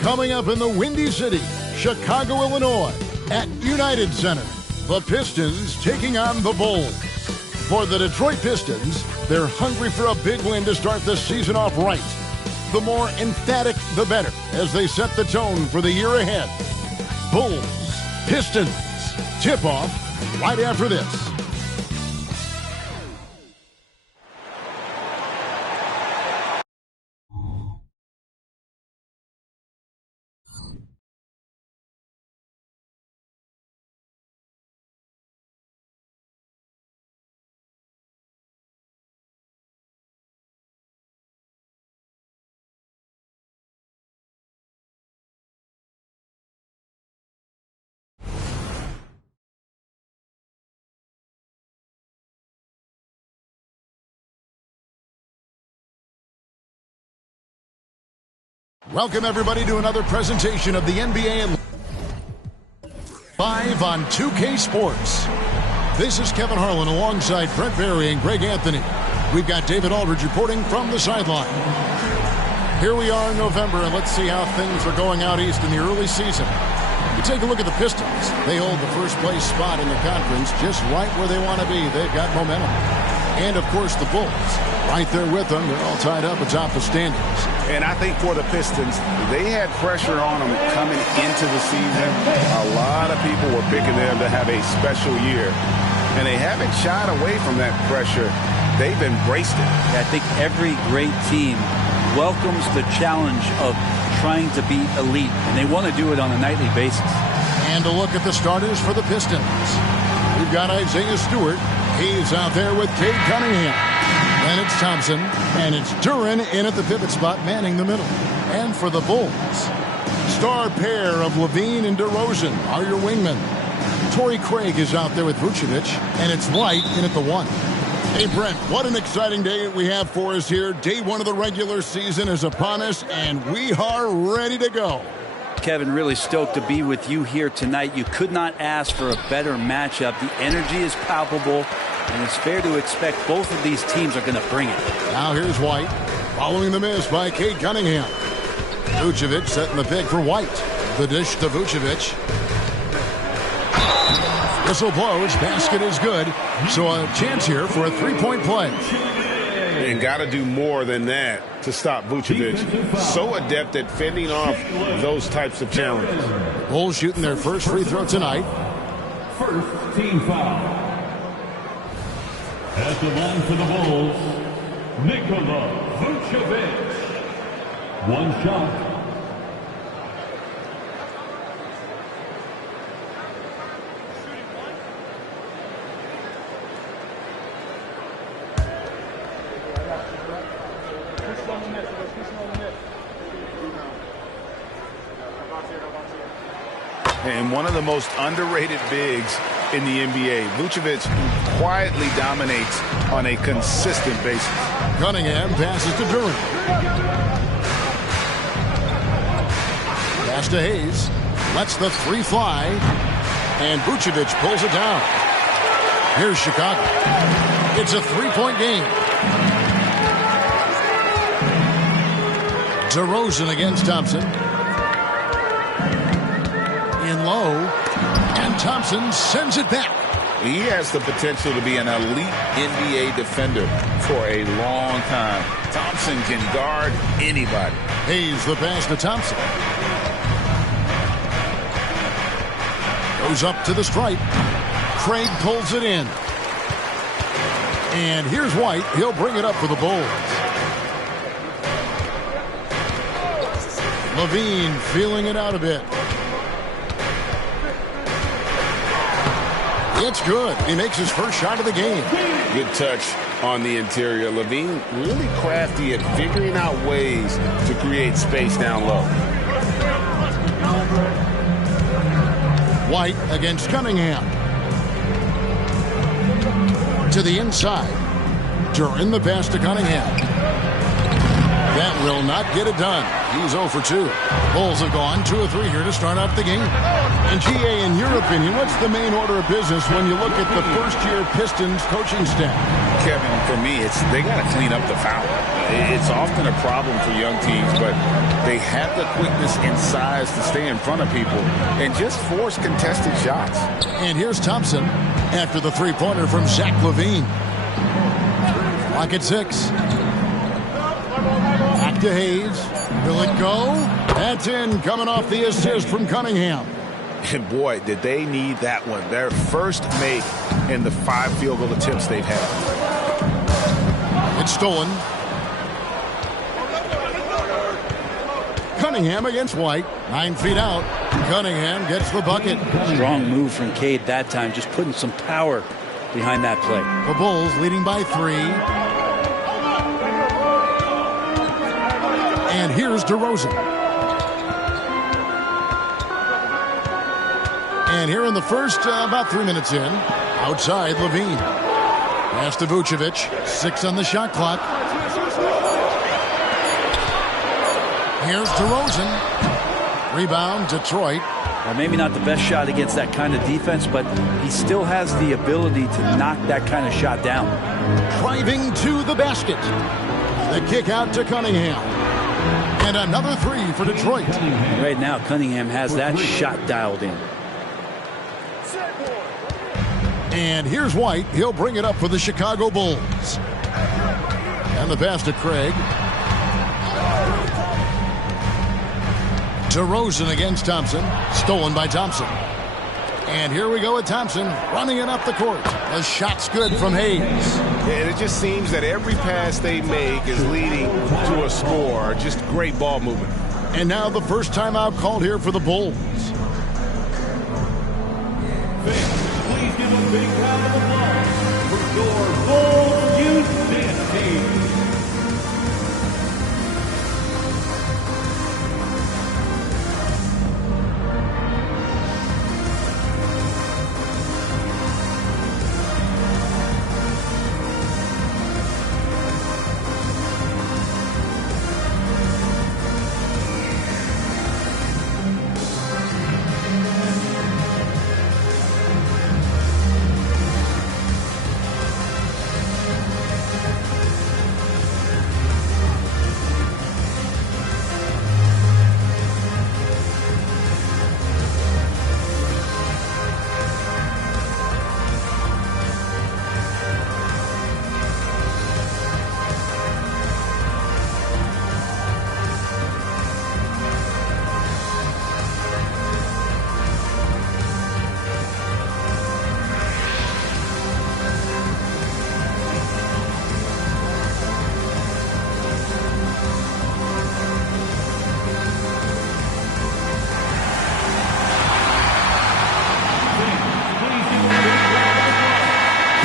Coming up in the Windy City, Chicago, Illinois, at United Center, the Pistons taking on the Bulls. For the Detroit Pistons, they're hungry for a big win to start the season off right. The more emphatic, the better, as they set the tone for the year ahead. Bulls, Pistons, tip-off right after this. Welcome, everybody, to another presentation of the NBA live on 2K Sports. This is Kevin Harlan alongside Brent Barry and Greg Anthony. We've got David Aldridge reporting from the sideline. Here we are in November, and let's see how things are going out east in the early season. You take a look at the Pistons. They hold the first-place spot in the conference just right where they want to be. They've got momentum. And, of course, the Bulls. Right there with them. They're all tied up atop the standings. And I think for the Pistons, they had pressure on them coming into the season. A lot of people were picking them to have a special year. And they haven't shied away from that pressure. They've embraced it. I think every great team welcomes the challenge of trying to be elite. And they want to do it on a nightly basis. And a look at the starters for the Pistons. We've got Isaiah Stewart. He's out there with Cade Cunningham. And it's Thompson. And it's Duren in at the pivot spot, manning the middle. And for the Bulls, star pair of Levine and DeRozan are your wingmen. Torrey Craig is out there with Vucevic. And it's White in at the 1. Hey, Brent, what an exciting day we have for us here. Day 1 of the regular season is upon us, and we are ready to go. Kevin, really stoked to be with you here tonight. You could not ask for a better matchup. The energy is palpable, and it's fair to expect both of these teams are going to bring it. Now here's White, following the miss by Cade Cunningham. Vucevic setting the pick for White. The dish to Vucevic. Whistle blows, basket is good. So a chance here for a three-point play. And got to do more than that to stop Vucevic. So adept at fending off those types of challenges. Bulls shooting their first free throw tonight. First team foul. At the line for the Bulls, Nikola Vucevic. One shot. And one of the most underrated bigs in the NBA. Vucevic quietly dominates on a consistent basis. Cunningham passes to Duren. Pass to Hayes. Lets the three fly. And Vucevic pulls it down. Here's Chicago. It's a three-point game. DeRozan against Thompson. In low, and Thompson sends it back. He has the potential to be an elite NBA defender for a long time. Thompson can guard anybody. Hayes the pass to Thompson. Goes up to the stripe. Craig pulls it in. And here's White. He'll bring it up for the Bulls. Levine feeling it out a bit. It's good. He makes his first shot of the game. Good touch on the interior. Levine really crafty at figuring out ways to create space down low. White against Cunningham. To the inside. Duren the pass to Cunningham. That will not get it done. He's 0 for 2. Bulls have gone 2 of 3 here to start off the game. And GA, in your opinion, what's the main order of business when you look at the first-year Pistons coaching staff? Kevin, for me, they got to clean up the foul. It's often a problem for young teams, but they have the quickness and size to stay in front of people and just force contested shots. And here's Thompson after the three-pointer from Zach LaVine. Clock at 6. Back to Hayes. Will it go? That's in, coming off the assist from Cunningham. And boy, did they need that one. Their first make in the 5 field goal attempts they've had. It's stolen. Cunningham against White. 9 feet out. Cunningham gets the bucket. Strong move from Cade that time, just putting some power behind that play. The Bulls leading by 3. And here's DeRozan. And here in the first, about 3 minutes in, outside LaVine. Pass to Vucevic. 6 on the shot clock. Here's DeRozan. Rebound, Detroit. Well, maybe not the best shot against that kind of defense, but he still has the ability to knock that kind of shot down. Driving to the basket. The kick out to Cunningham. And another 3 for Detroit. Right now, Cunningham has that shot dialed in. And here's White. He'll bring it up for the Chicago Bulls. And the pass to Craig. DeRozan against Thompson. Stolen by Thompson. And here we go with Thompson running it up the court. The shot's good from Hayes. And it just seems that every pass they make is leading to a score. Just great ball movement. And now the first timeout called here for the Bulls. Please give a big round of applause for your Bulls Youth Dance Team.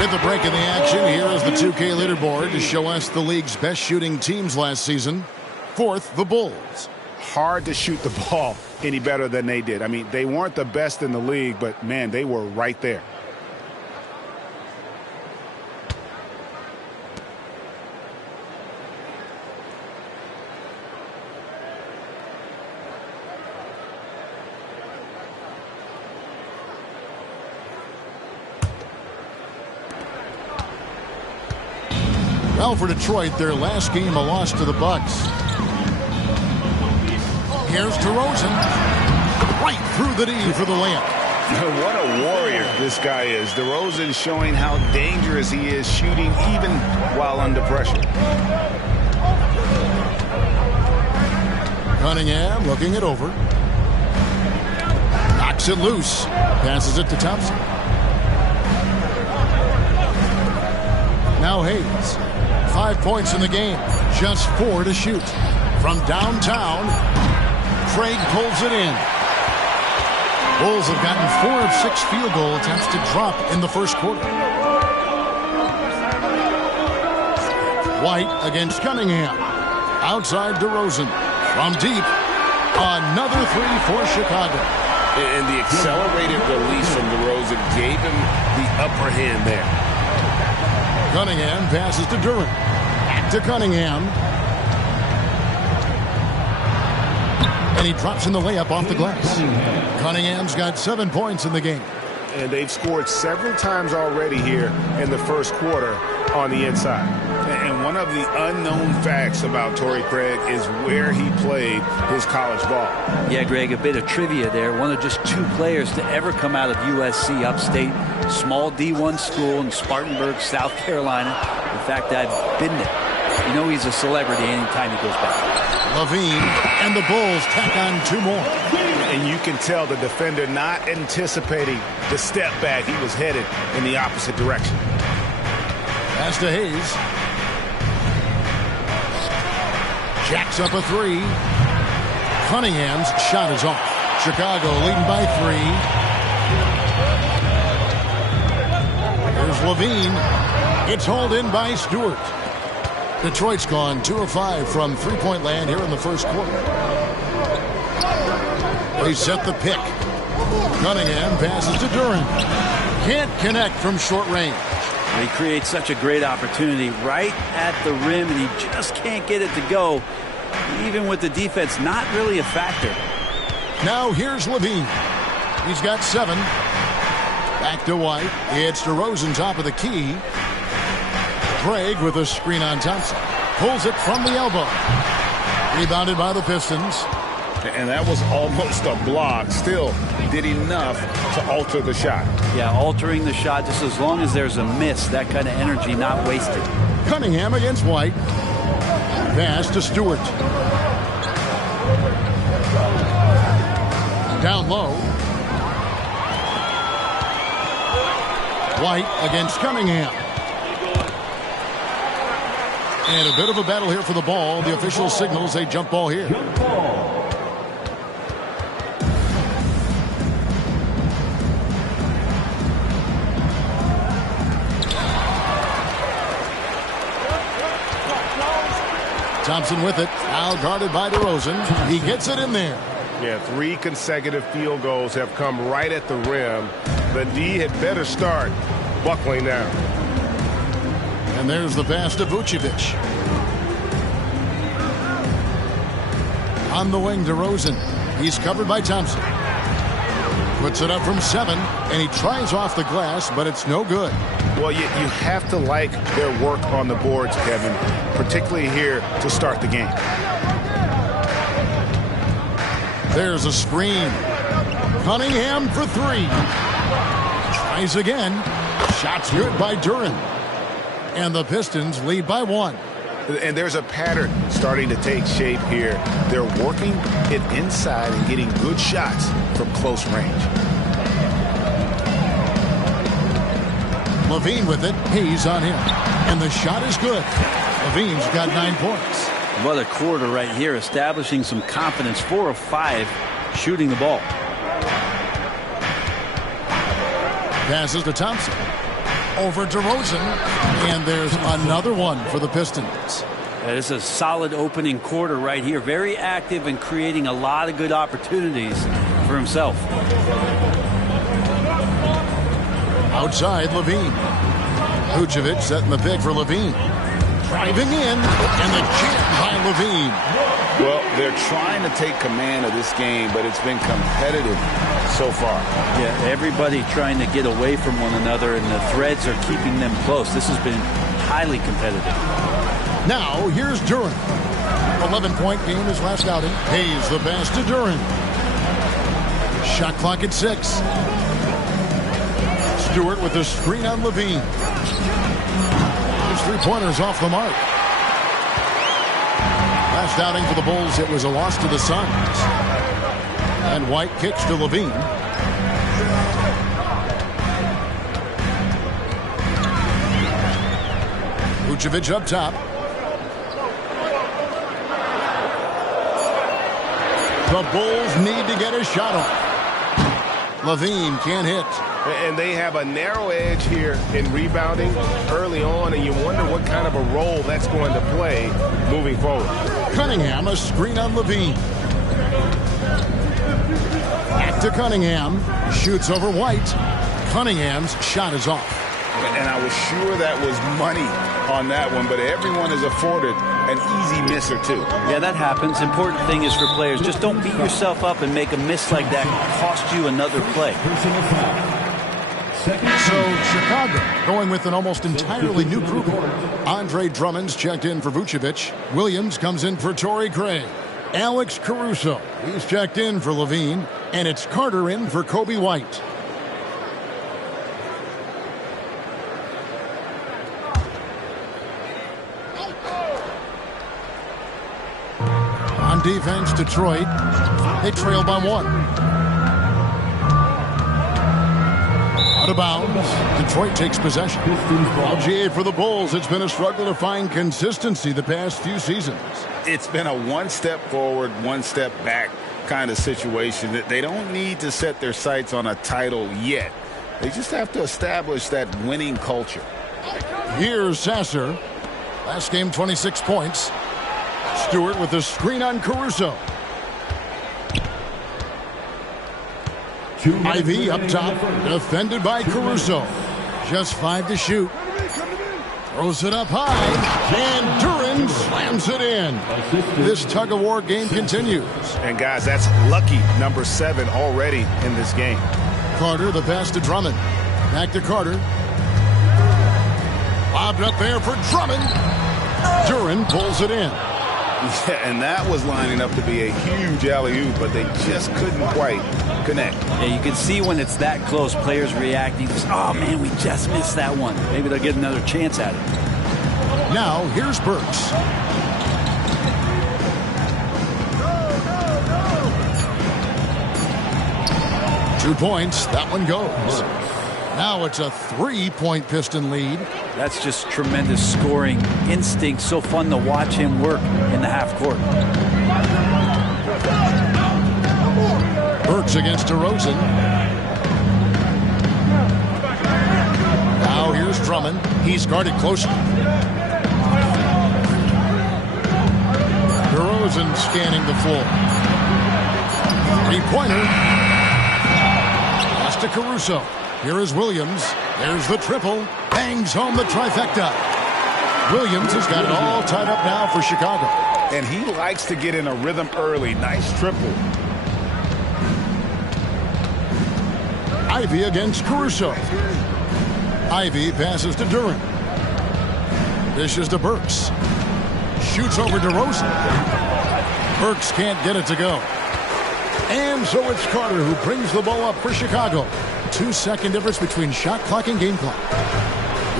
The break in the action. Here is the 2K leaderboard to show us the league's best shooting teams last season. 4th, the Bulls. Hard to shoot the ball any better than they did. I mean, they weren't the best in the league, but, man, they were right there. Well, for Detroit, their last game a loss to the Bucks. Here's DeRozan. Right through the D for the layup. What a warrior this guy is. DeRozan showing how dangerous he is shooting even while under pressure. Cunningham looking it over. Knocks it loose. Passes it to Thompson. Now Hayes. 5 points in the game. Just 4 to shoot. From downtown, Craig pulls it in. Bulls have gotten 4 of 6 field goal attempts to drop in the first quarter. White against Cunningham. Outside DeRozan. From deep. Another 3 for Chicago. And the accelerated release from DeRozan gave him the upper hand there. Cunningham passes to Durant. Back to Cunningham. And he drops in the layup off the glass. Cunningham's got 7 points in the game. And they've scored several times already here in the first quarter. on the inside. And one of the unknown facts about Torrey Craig is where he played his college ball. Yeah, Greg, a bit of trivia there. One of just 2 players to ever come out of USC upstate, small D1 school in Spartanburg, South Carolina. In fact, I've been there. You know he's a celebrity anytime he goes back. Levine and the Bulls tack on 2 more. And you can tell the defender not anticipating the step back. He was headed in the opposite direction. Pass to Hayes. Jacks up a 3. Cunningham's shot is off. Chicago leading by 3. Here's Levine. It's hauled in by Stewart. Detroit's gone 2 of 5 from three-point land here in the first quarter. They set the pick. Cunningham passes to Duren. Can't connect from short range. He creates such a great opportunity right at the rim, and he just can't get it to go. Even with the defense not really a factor. Now here's Levine. He's got 7. Back to White. It's DeRozan top of the key. Craig with a screen on Thompson. Pulls it from the elbow. Rebounded by the Pistons. And that was almost a block. Still did enough to alter the shot. Yeah, altering the shot just as long as there's a miss. That kind of energy not wasted. Cunningham against White. Pass to Stewart. Down low. White against Cunningham. And a bit of a battle here for the ball. The official signals a jump ball here. Thompson with it. Now guarded by DeRozan. He gets it in there. Yeah, 3 consecutive field goals have come right at the rim. The D had better start buckling down. And there's the pass to Vucevic. On the wing, DeRozan. He's covered by Thompson. Puts it up from 7, and he tries off the glass, but it's no good. Well, you have to like their work on the boards, Kevin, particularly here to start the game. There's a screen. Cunningham for 3. Tries again. Shot's good by Duren. And the Pistons lead by 1. And there's a pattern starting to take shape here. They're working it inside and getting good shots from close range. Levine with it. Hayes on him. And the shot is good. Levine's got 9 points. What a quarter right here, establishing some confidence. 4 of 5 shooting the ball. Passes to Thompson. Over DeRozan. And there's another one for the Pistons. That is a solid opening quarter right here. Very active and creating a lot of good opportunities for himself. Outside, Levine. Vucevic setting the pick for Levine. Driving in, and the jam by Levine. Well, they're trying to take command of this game, but it's been competitive so far. Yeah, everybody trying to get away from one another, and the threads are keeping them close. This has been highly competitive. Now, here's Duren. 11-point game his last outing. Hayes the pass to Duren. Shot clock at 6. Stewart with the screen on Levine. His 3-pointers off the mark. Last outing for the Bulls, it was a loss to the Suns. And White kicks to Levine. Vucevic up top. The Bulls need to get a shot off. Levine can't hit. And they have a narrow edge here in rebounding early on, and you wonder what kind of a role that's going to play moving forward. Cunningham, a screen on Levine. Back to Cunningham. Shoots over White. Cunningham's shot is off. And I was sure that was money on that one, but everyone is afforded an easy miss or two. Yeah, that happens. Important thing is for players, just don't beat yourself up and make a miss like that cost you another play. So Chicago going with an almost entirely new group. Andre Drummond's checked in for Vucevic. Williams comes in for Torrey Craig. Alex Caruso, he's checked in for Levine. And it's Carter in for Kobe White. On defense, Detroit. They trail by 1. Out of bounds. Detroit takes possession. Well, GA for the Bulls, it's been a struggle to find consistency the past few seasons. It's been a one step forward, one step back kind of situation. That they don't need to set their sights on a title yet. They just have to establish that winning culture. Here's Sasser. Last game, 26 points. Stewart with the screen on Caruso. Ivy up top, defended by Caruso. Just 5 to shoot. Throws it up high, and Duran slams it in. This tug-of-war game continues. And guys, that's lucky number 7 already in this game. Carter, the pass to Drummond. Back to Carter. Lobbed up there for Drummond. Duran pulls it in. Yeah, and that was lining up to be a huge alley-oop, but they just couldn't quite connect. Yeah, you can see when it's that close, players reacting. Oh, man, we just missed that one. Maybe they'll get another chance at it. Now, here's Burks. Two points. That one goes. Now it's a 3-point Piston lead. That's just tremendous scoring instinct. So fun to watch him work in the half court. Burks against DeRozan. Now here's Drummond. He's guarded closely. DeRozan scanning the floor. Three-pointer. Pass to Caruso. Here is Williams. There's the triple. Bangs home the trifecta. Williams has got it all tied up now for Chicago. And he likes to get in a rhythm early. Nice triple. Ivy against Caruso. Ivy passes to Duran. Dishes to Burks. Shoots over DeRozan. Burks can't get it to go. And so it's Carter who brings the ball up for Chicago. 2-second difference between shot clock and game clock.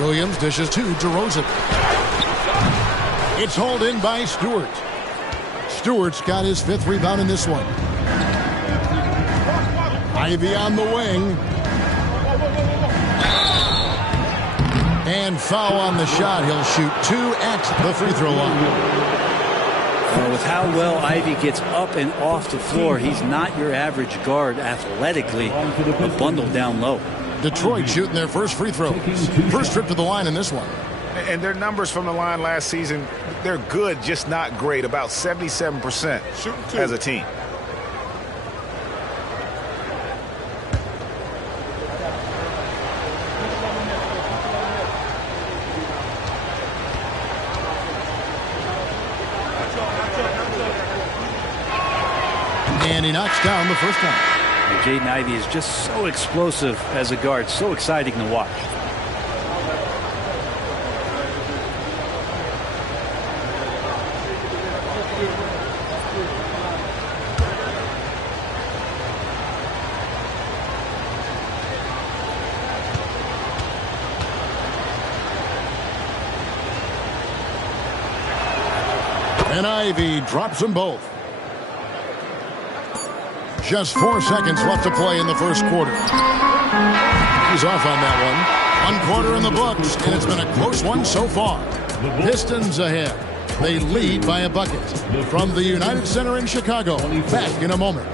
Williams dishes to DeRozan. It's hauled in by Stewart. Stewart's got his 5th rebound in this one. Ivy on the wing. And foul on the shot. He'll shoot 2 at the free throw line. With how well Ivy gets up and off the floor, he's not your average guard athletically, but bundled down low. Detroit shooting their first free throws. First trip to the line in this one. And their numbers from the line last season, they're good, just not great. About 77% as a team. And he knocks down the first one. Jaden Ivey is just so explosive as a guard, so exciting to watch. And Ivy drops them both. Just 4 seconds left to play in the first quarter. He's off on that one. 1 quarter in the books, and it's been a close one so far. Pistons ahead. They lead by a bucket. From the United Center in Chicago. Back in a moment.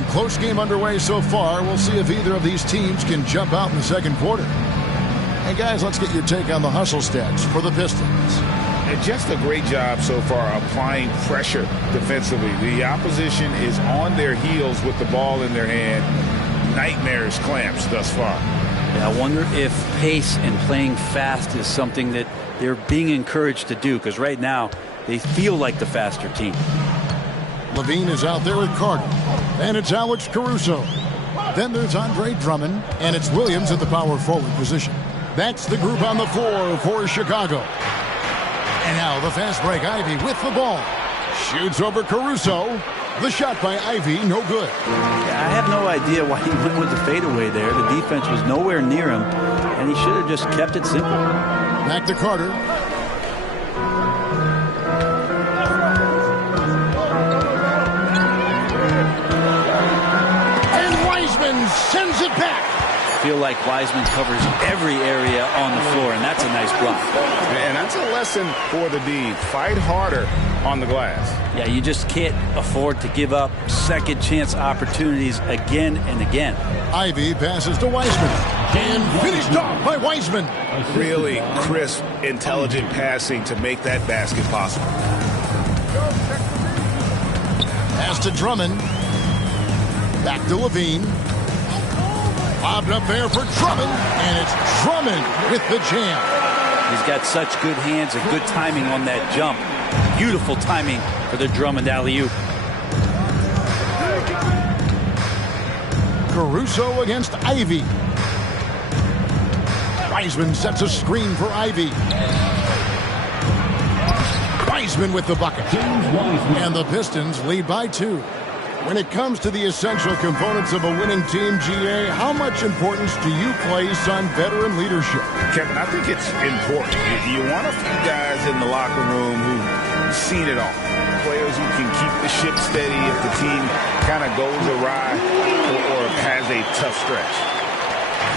And close game underway so far. We'll see if either of these teams can jump out in the second quarter. And guys, let's get your take on the hustle stats for the Pistons. And just a great job so far applying pressure defensively. The opposition is on their heels with the ball in their hand. Nightmares clamps thus far. Yeah, I wonder if pace and playing fast is something that they're being encouraged to do, because right now they feel like the faster team. Levine is out there with Carter. And it's Alex Caruso. Then there's Andre Drummond. And it's Williams at the power forward position. That's the group on the floor for Chicago. And now the fast break. Ivy with the ball. Shoots over Caruso. The shot by Ivy, no good. Yeah, I have no idea why he went with the fadeaway there. The defense was nowhere near him, and he should have just kept it simple. Back to Carter. And Wiseman sends it back. I feel like Wiseman covers every area on the floor, and that's a nice block. And that's a lesson for the D. Fight harder on the glass. Yeah, you just can't afford to give up second chance opportunities again and again. Ivy passes to Wiseman. And finished off by Wiseman. Really crisp, intelligent passing to make that basket possible. Pass to Drummond. Back to Levine. Bobbed up there for Drummond, and it's Drummond with the jam. He's got such good hands and good timing on that jump. Beautiful timing for the Drummond alley-oop. Caruso against Ivy. Wiseman sets a screen for Ivy. Wiseman with the bucket. And the Pistons lead by 2. When it comes to the essential components of a winning team, GA, how much importance do you place on veteran leadership? Kevin, I think it's important. You want a few guys in the locker room who've seen it all. Players who can keep the ship steady if the team kind of goes awry or has a tough stretch.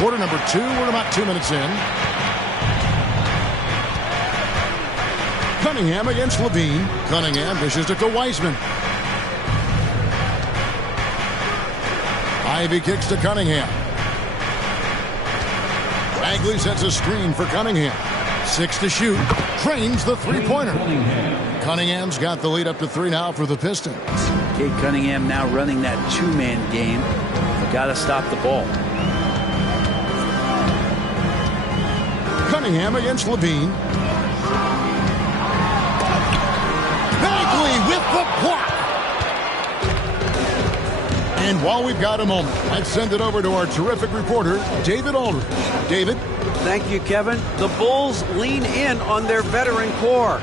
Quarter number 2, we're about 2 minutes in. Cunningham against Levine. Cunningham dishes it to Wiseman. Ivy kicks to Cunningham. Bagley sets a screen for Cunningham. 6 to shoot. Drains the three-pointer. Cunningham's got the lead up to 3 now for the Pistons. Kate Cunningham now running that two-man game. Got to stop the ball. Cunningham against Levine. Bagley with the block. And while we've got a moment, let's send it over to our terrific reporter, David Aldridge. David? Thank you, Kevin. The Bulls lean in on their veteran core.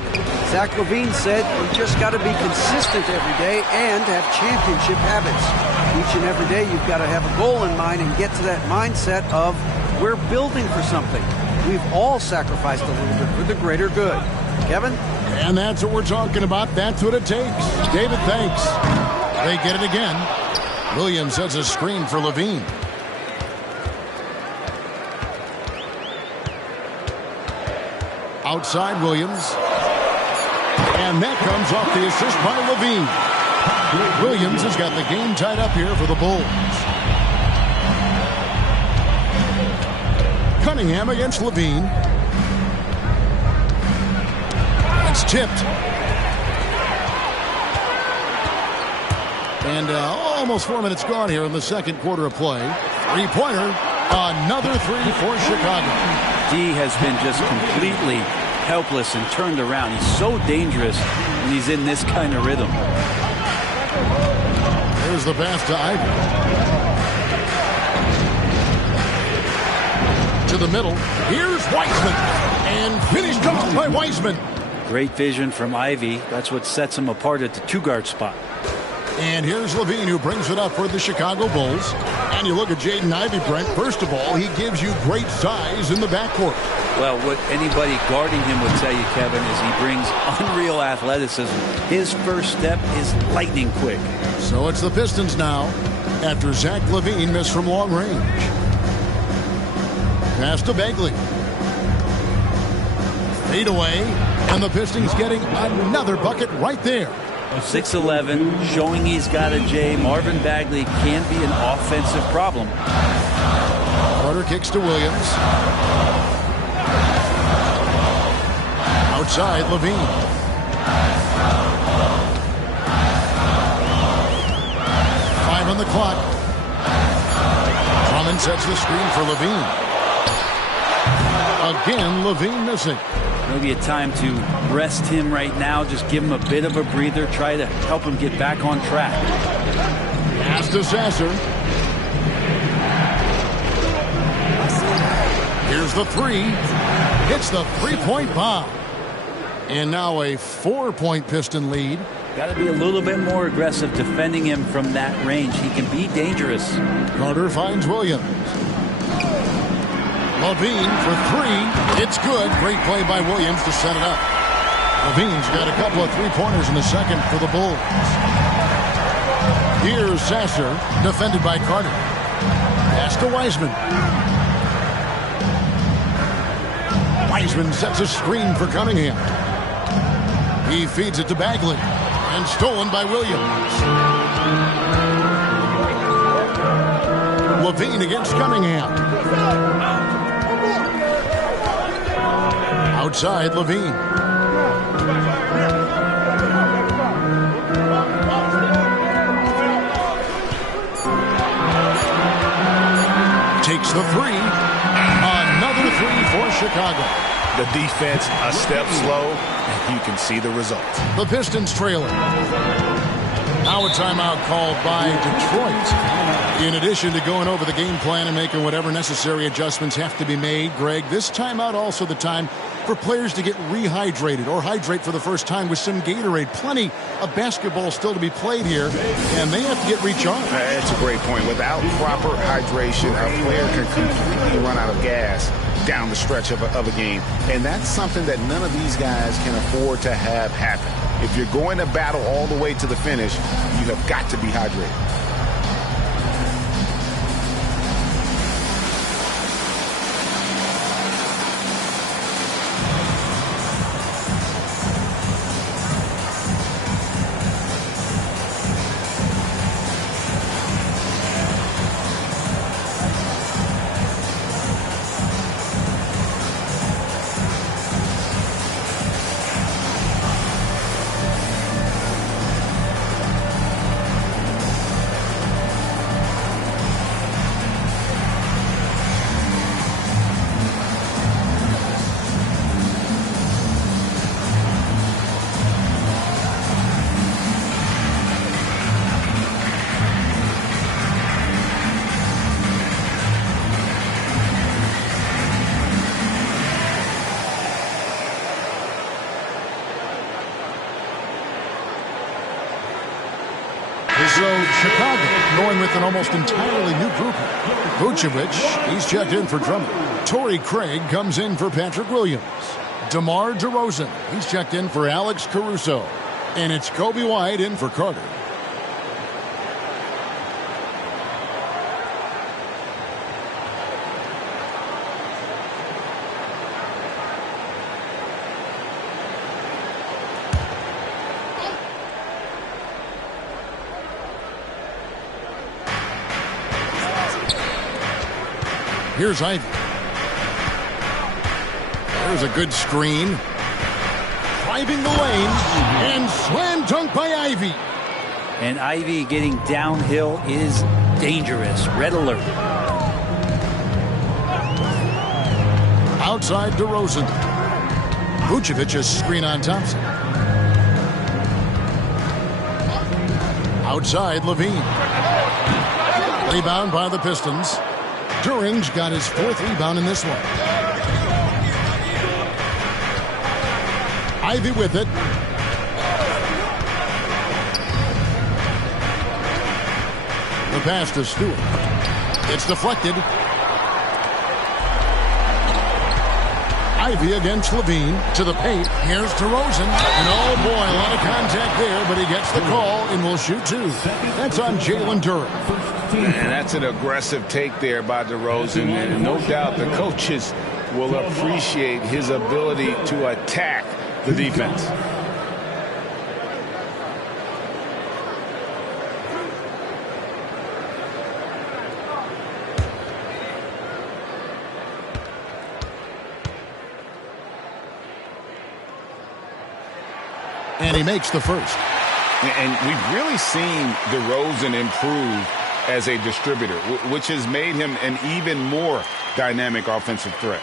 Zach LaVine said, "We just got to be consistent every day and have championship habits. Each and every day, you've got to have a goal in mind and get to that mindset of we're building for something. We've all sacrificed a little bit for the greater good." Kevin? And that's what we're talking about. That's what it takes. David, thanks. They get it again. Williams sets a screen for Levine. Outside Williams. And that comes off the assist by Levine. Williams has got the game tied up here for the Bulls. Cunningham against Levine. It's tipped. And almost 4 minutes gone here in the second quarter of play. Three-pointer. Another 3 for Chicago. D has been just completely helpless and turned around. He's so dangerous when he's in this kind of rhythm. There's the pass to Ivy. To the middle. Here's Wiseman. And finished off by Wiseman. Great vision from Ivy. That's what sets him apart at the two-guard spot. And here's Levine, who brings it up for the Chicago Bulls. And you look at Jaden Ivey, Brent. First of all, he gives you great size in the backcourt. Well, what anybody guarding him would tell you, Kevin, is he brings unreal athleticism. His first step is lightning quick. So it's the Pistons now, after Zach LaVine missed from long range. Pass to Bagley. Fade away, and the Pistons getting another bucket right there. 6'11", showing he's got a J. Marvin Bagley can be an offensive problem. Carter kicks to Williams. Outside, Levine. Five on the clock. Drummond sets the screen for Levine. Again, Levine missing. Maybe a time to rest him right now. Just give him a bit of a breather. Try to help him get back on track. Pass to Sasser. Here's the three. Hits the three-point bomb. And now a 4-point Piston lead. Got to be a little bit more aggressive defending him from that range. He can be dangerous. Carter finds Williams. Levine for three. It's good. Great play by Williams to set it up. Levine's got a couple of three-pointers in the second for the Bulls. Here's Sasser, defended by Carter. Pass to Wiseman. Wiseman sets a screen for Cunningham. He feeds it to Bagley. And stolen by Williams. Levine against Cunningham. Outside, Levine. Takes the three. Another three for Chicago. The defense a step slow, and you can see the result. The Pistons trailing. Now a timeout called by Detroit. In addition to going over the game plan and making whatever necessary adjustments have to be made, Greg, this timeout also the time for players to get rehydrated or hydrate for the first time with some Gatorade. Plenty of basketball still to be played here, and they have to get recharged. That's a great point. Without proper hydration, a player can completely run out of gas down the stretch of a game. And that's something that none of these guys can afford to have happen. If you're going to battle all the way to the finish, you have got to be hydrated. So Chicago going with an almost entirely new group. Vucevic, he's checked in for Drummond. Torrey Craig comes in for Patrick Williams. DeMar DeRozan, he's checked in for Alex Caruso. And it's Kobe White in for Carter. Here's Ivy. There's a good screen. Driving the lane. And slam dunk by Ivy. And Ivy getting downhill is dangerous. Red alert. Outside DeRozan. Vucevic's screen on Thompson. Outside Levine. Rebound by the Pistons. During's got his fourth rebound in this one. Ivy with it. The pass to Stewart. It's deflected. Ivy against Levine to the paint. Here's DeRozan. And oh boy, a lot of contact there, but he gets the call and will shoot two. That's on Jalen During. And that's an aggressive take there by DeRozan. And no doubt the coaches will appreciate his ability to attack the defense. And he makes the first. And we've really seen DeRozan improve as a distributor, which has made him an even more dynamic offensive threat.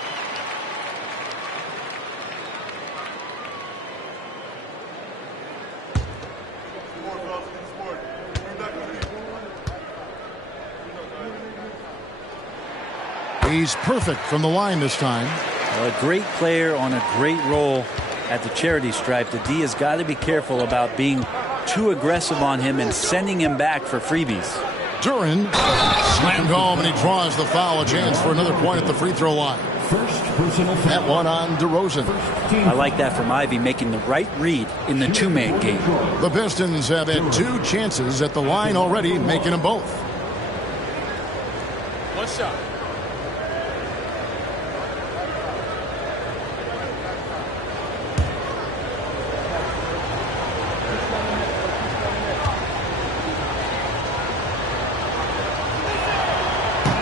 He's perfect from the line this time. Well, a great player on a great role at the charity stripe. The D has got to be careful about being too aggressive on him and sending him back for freebies. Duren slammed home, and he draws the foul. A chance for another point at the free throw line. That one on DeRozan. I like that from Ivy, making the right read in the two-man game. The Pistons have had 2 chances at the line already, making them both. One shot.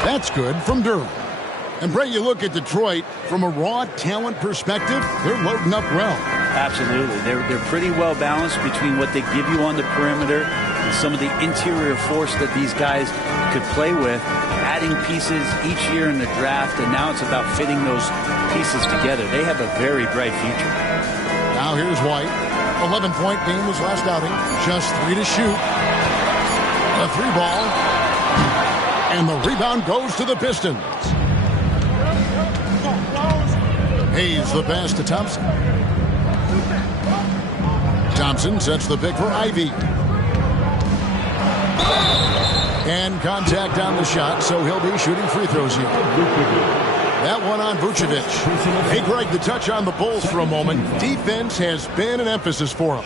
That's good from Duren. And Brett, you look at Detroit from a raw talent perspective, they're loading up well. Absolutely. They're pretty well balanced between what they give you on the perimeter and some of the interior force that these guys could play with, adding pieces each year in the draft, and now it's about fitting those pieces together. They have a very bright future. Now here's White. 11-point game was last outing. Just 3 to shoot. A 3-ball. And the rebound goes to the Pistons. Hayes the pass to Thompson. Thompson sets the pick for Ivy. And contact on the shot, so he'll be shooting free throws here. That one on Vucevic. Hey, Greg, the touch on the Bulls for a moment. Defense has been an emphasis for them.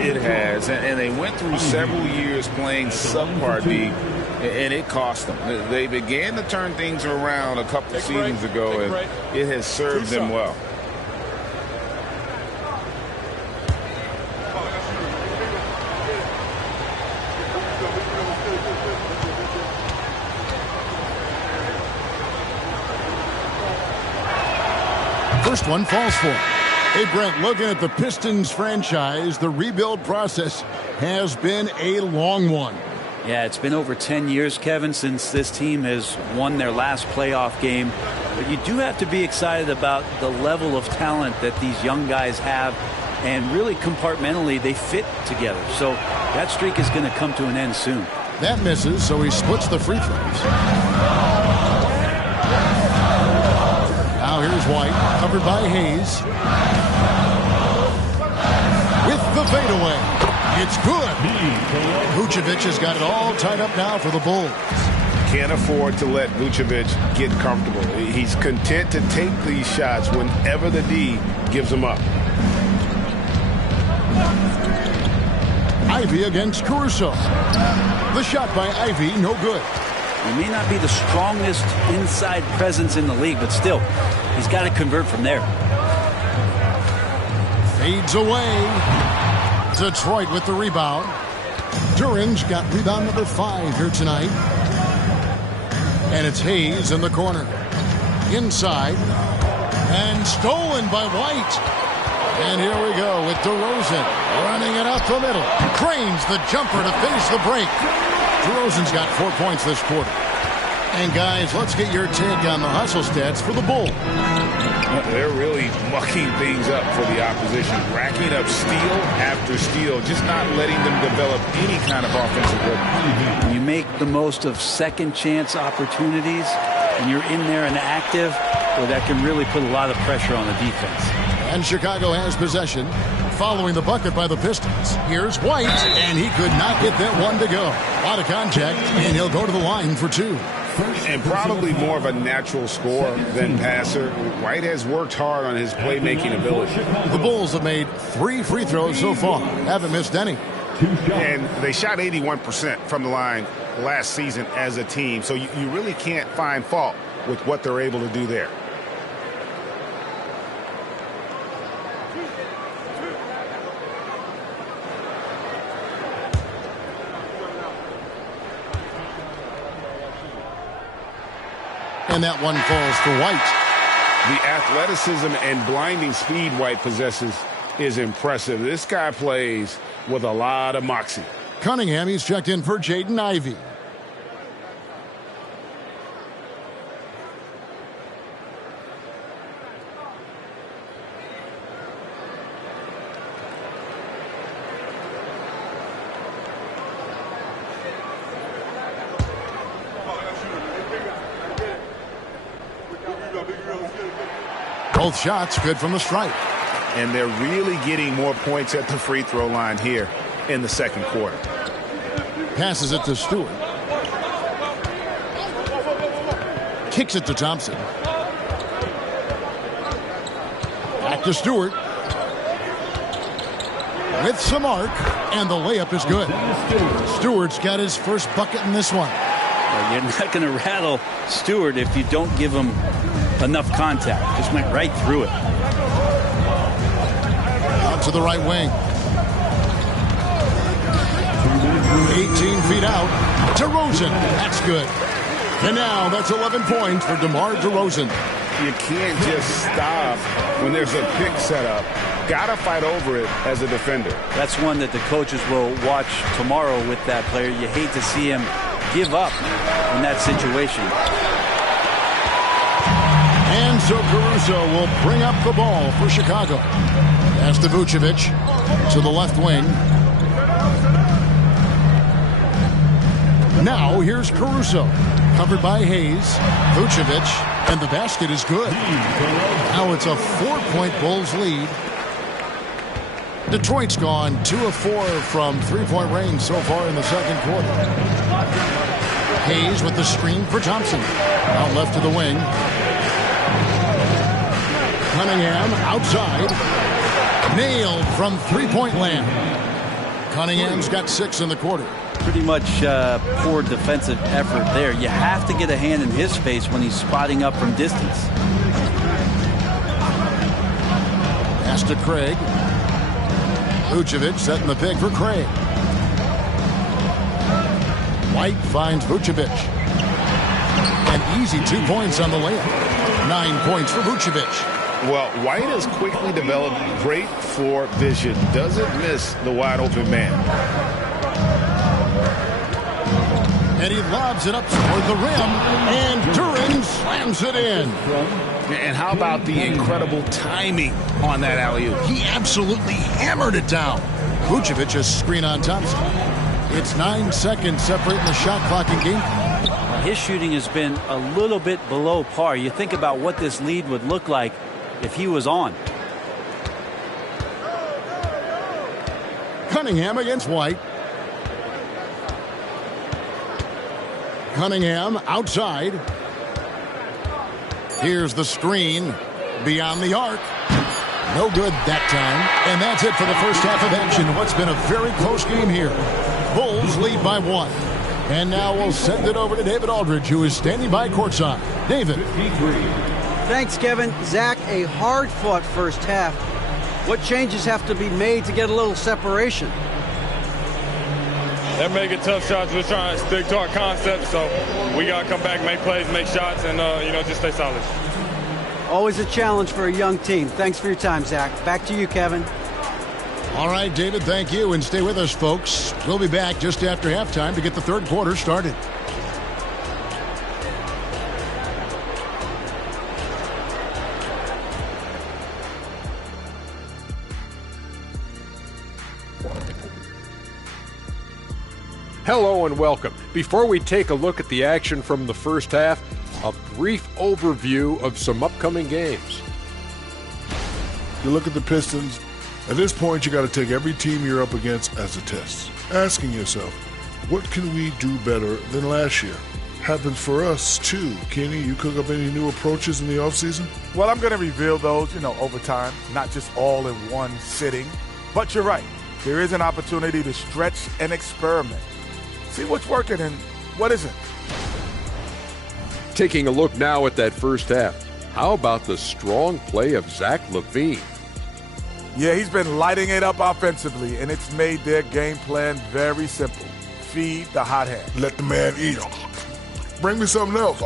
It has, and they went through several years playing subpar D, and it cost them. They began to turn things around a couple seasons ago, and it has served them well. First one falls for. Hey, Brent, looking at the Pistons franchise, the rebuild process has been a long one. Yeah, it's been over 10 years, Kevin, since this team has won their last playoff game. But you do have to be excited about the level of talent that these young guys have. And really, compartmentally, they fit together. So that streak is going to come to an end soon. That misses, so he splits the free throws. Now here's White, covered by Hayes. With the fadeaway. It's good. Vucevic has got it all tied up now for the Bulls. Can't afford to let Vucevic get comfortable. He's content to take these shots whenever the D gives them up. Ivy against Caruso. The shot by Ivy, no good. He may not be the strongest inside presence in the league, but still, he's got to convert from there. Fades away. Detroit with the rebound. Duren's got rebound number 5 here tonight. And it's Hayes in the corner. Inside. And stolen by White. And here we go with DeRozan running it up the middle. Cranes the jumper to finish the break. DeRozan's got 4 points this quarter. And guys, let's get your take on the hustle stats for the Bulls. They're really mucking things up for the opposition, racking up steal after steal, just not letting them develop any kind of offensive rhythm. You make the most of second chance opportunities, and you're in there and active, well, that can really put a lot of pressure on the defense. And Chicago has possession following the bucket by the Pistons. Here's White, and he could not get that one to go. A lot of contact, and he'll go to the line for 2. And probably more of a natural scorer than passer. White has worked hard on his playmaking ability. The Bulls have made 3 free throws so far. Haven't missed any. And they shot 81% from the line last season as a team. So you really can't find fault with what they're able to do there. And that one falls for White. The athleticism and blinding speed White possesses is impressive. This guy plays with a lot of moxie. Cunningham, he's checked in for Jaden Ivey. Both shots good from the stripe. And they're really getting more points at the free throw line here in the second quarter. Passes it to Stewart. Kicks it to Thompson. Back to Stewart. With some arc, and the layup is good. Stewart's got his first bucket in this one. Well, you're not going to rattle Stewart if you don't give him enough contact. Just went right through it. Out to the right wing. 18 feet out. DeRozan. That's good. And now that's 11 points for DeMar DeRozan. You can't just stop when there's a pick set up. Got to fight over it as a defender. That's one that the coaches will watch tomorrow with that player. You hate to see him give up in that situation. And so Caruso will bring up the ball for Chicago. Pass to Vucevic to the left wing. Now here's Caruso. Covered by Hayes. Vucevic. And the basket is good. Now it's a 4-point Bulls lead. Detroit's gone 2 of 4 from three-point range so far in the second quarter. Hayes with the screen for Thompson. Out left to the wing. Cunningham outside. Nailed from three-point land. Cunningham's got 6 in the quarter. Pretty much poor defensive effort there. You have to get a hand in his face when he's spotting up from distance. Pass to Craig. Vucevic setting the pick for Craig. White finds Vucevic. An easy 2 points on the layup. 9 points for Vucevic. Well, White has quickly developed great floor vision. Doesn't miss the wide open man. And he lobs it up toward the rim. And Duran slams it in. And how about the incredible timing on that alley-oop? He absolutely hammered it down. Vucevic a screen on Thompson. It's 9 seconds separating the shot clock and game. His shooting has been a little bit below par. You think about what this lead would look like if he was on. Cunningham against White. Cunningham outside. Here's the screen beyond the arc. No good that time. And that's it for the first half of action. What's been a very close game here. Bulls lead by 1. And now we'll send it over to David Aldridge, who is standing by courtside. David. Thanks, Kevin. Zach, a hard-fought first half. What changes have to be made to get a little separation? They're making tough shots. We're trying to stick to our concept, so we got to come back, make plays, make shots, and, just stay solid. Always a challenge for a young team. Thanks for your time, Zach. Back to you, Kevin. All right, David, thank you. And stay with us, folks. We'll be back just after halftime to get the third quarter started. Hello and welcome. Before we take a look at the action from the first half, a brief overview of some upcoming games. You look at the Pistons. At this point, you got to take every team you're up against as a test, asking yourself, what can we do better than last year? Happens for us, too. Kenny, you cook up any new approaches in the offseason? Well, I'm going to reveal those, over time, not just all in one sitting. But you're right. There is an opportunity to stretch and experiment. See what's working and what isn't. Taking a look now at that first half, how about the strong play of Zach LaVine? Yeah, he's been lighting it up offensively, and it's made their game plan very simple. Feed the hot hand. Let the man eat. Bring me something else.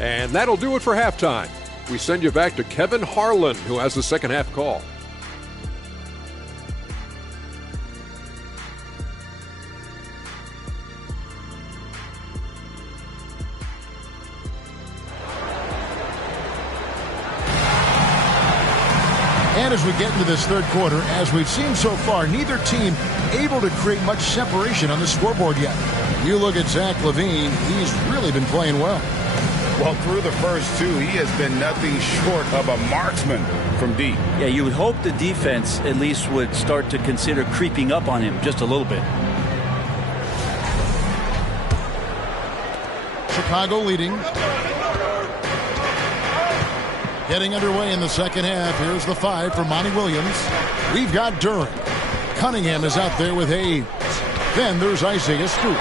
And that'll do it for halftime. We send you back to Kevin Harlan, who has the second half call. And as we get into this third quarter, as we've seen so far, neither team able to create much separation on the scoreboard yet. You look at Zach LaVine, he's really been playing well. Well, through the first two, he has been nothing short of a marksman from deep. Yeah, you would hope the defense at least would start to consider creeping up on him just a little bit. Chicago leading. Getting underway in the second half. Here's the 5 for Monty Williams. We've got Duren. Cunningham is out there with Hayes. Then there's Isaiah Stewart.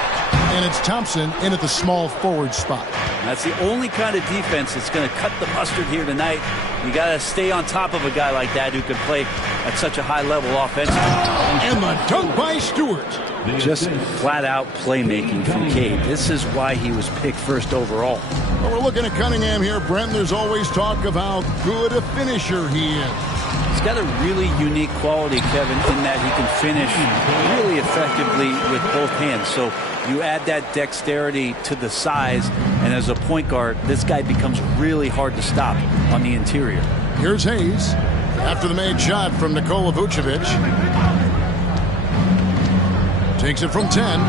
And it's Thompson in at the small forward spot. That's the only kind of defense that's going to cut the mustard here tonight. You got to stay on top of a guy like that who can play at such a high level offensively. And the dunk by Stewart. Just flat-out playmaking from Cade. This is why he was picked first overall. Well, we're looking at Cunningham here, Brent. There's always talk of how good a finisher he is. He's got a really unique quality, Kevin, in that he can finish really effectively with both hands. So you add that dexterity to the size, and as a point guard, this guy becomes really hard to stop on the interior. Here's Hayes after the made shot from Nikola Vucevic. Takes it from 10.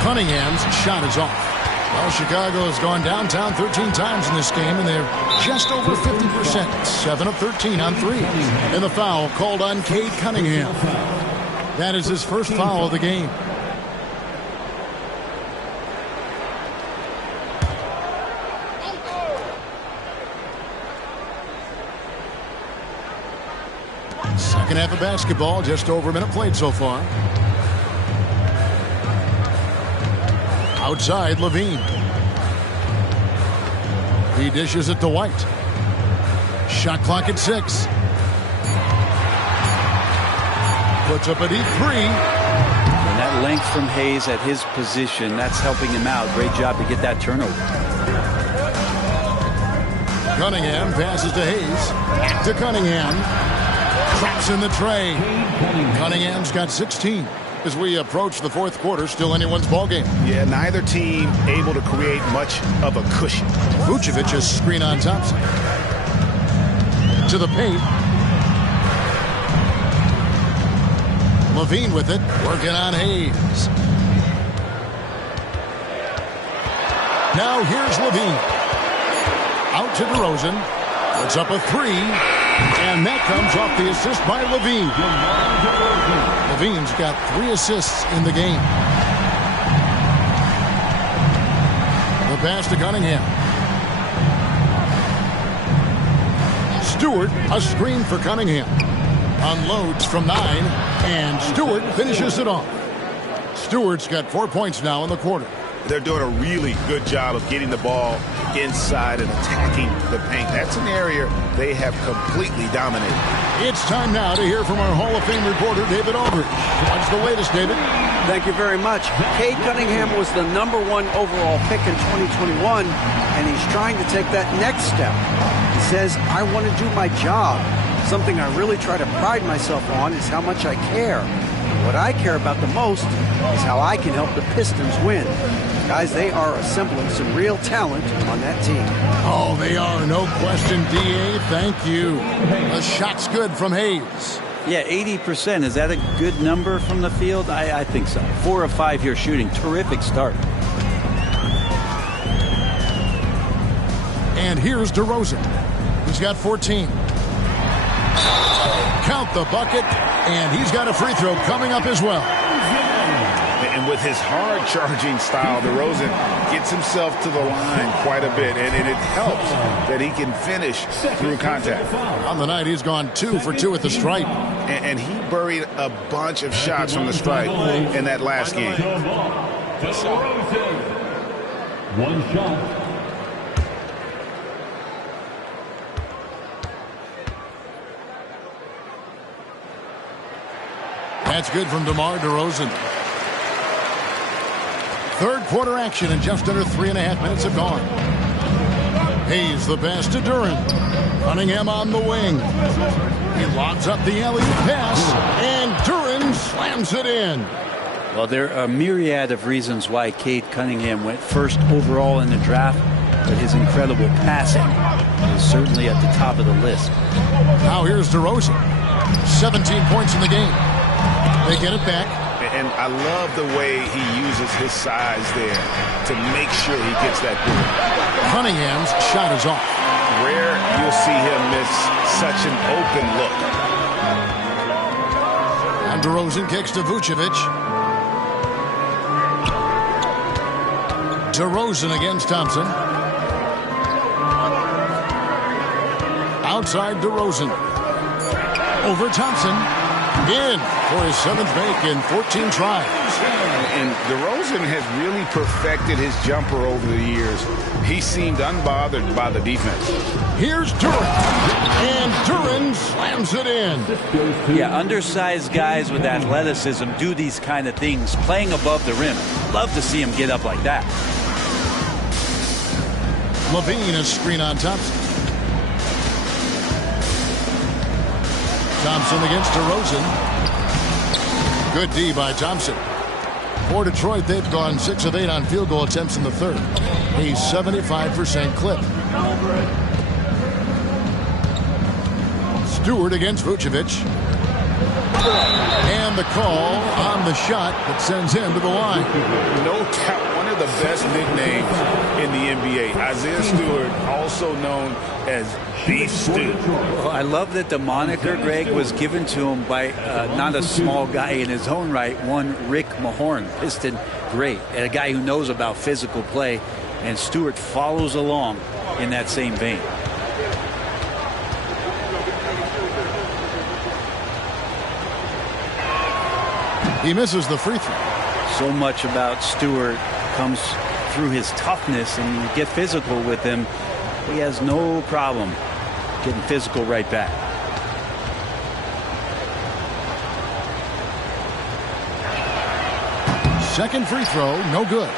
Cunningham's shot is off. Well, Chicago has gone downtown 13 times in this game, and they're just over 50%. 7 of 13 on threes. And the foul called on Cade Cunningham. That is his first foul of the game. Second half of basketball, just over a minute played so far. Outside, LaVine. He dishes it to White. Shot clock at 6. Puts up a deep 3. And that length from Hayes at his position, that's helping him out. Great job to get that turnover. Cunningham passes to Hayes. Back to Cunningham. Traps in the tray. Cunningham's got 16. As we approach the fourth quarter, still anyone's ballgame. Yeah, neither team able to create much of a cushion. Vucevic's screen on Thompson. To the paint. LaVine with it, working on Hayes. Now here's LaVine. Out to DeRozan. Puts up a 3. And that comes off the assist by LaVine. LaVine's got 3 assists in the game. The pass to Cunningham. Stewart, a screen for Cunningham. Unloads from 9, and Stewart finishes it off. Stewart's got 4 points now in the quarter. They're doing a really good job of getting the ball inside and attacking the paint. That's an area they have completely dominated. It's time now to hear from our Hall of Fame reporter, David Aldridge. What's the latest, David? Thank you very much. Cade Cunningham was the #1 overall pick in 2021, and he's trying to take that next step. He says, I want to do my job. Something I really try to pride myself on is how much I care. What I care about the most is how I can help the Pistons win. Guys, they are assembling some real talent on that team. Oh, they are. No question, D.A. Thank you. The shot's good from Hayes. Yeah, 80%. Is that a good number from the field? I think so. 4 of 5 here shooting. Terrific start. And here's DeRozan. He's got 14. Count the bucket, and he's got a free throw coming up as well. And with his hard-charging style, DeRozan gets himself to the line quite a bit, and it helps that he can finish through contact. On the night, he's gone 2 for 2 at the stripe. And he buried a bunch of shots from the stripe in that last game. One shot. That's good from DeMar DeRozan. Third quarter action, and just under 3.5 minutes have gone. Hayes the pass to Duran. Cunningham on the wing. He lobs up the alley pass, and Duran slams it in. Well, there are a myriad of reasons why Cade Cunningham went first overall in the draft, but his incredible passing is certainly at the top of the list. Now here's DeRozan. 17 points in the game. They get it back. And I love the way he uses his size there to make sure he gets that board. Cunningham's shot is off. Rare you'll see him miss such an open look. And DeRozan kicks to Vucevic. DeRozan against Thompson. Outside DeRozan. Over Thompson. In for his 7th make in 14 tries. And DeRozan has really perfected his jumper over the years. He seemed unbothered by the defense. Here's Duran. And Duran slams it in. Yeah, undersized guys with athleticism do these kind of things, playing above the rim. Love to see him get up like that. Levine a screen on Thompson. Thompson against DeRozan. Good D by Thompson. For Detroit, they've gone 6 of 8 on field goal attempts in the third. A 75% clip. Stewart against Vucevic. And the call on the shot that sends him to the line. No doubt one of the best nicknames in the NBA. Isaiah Stewart, also known as Beef Stew. Well, I love that the moniker, Greg, was given to him by not a small guy in his own right, one Rick Mahorn, Piston great, and a guy who knows about physical play, and Stewart follows along in that same vein. He misses the free throw. So much about Stewart comes through his toughness, and you get physical with him. He has no problem getting physical right back. Second free throw, no good.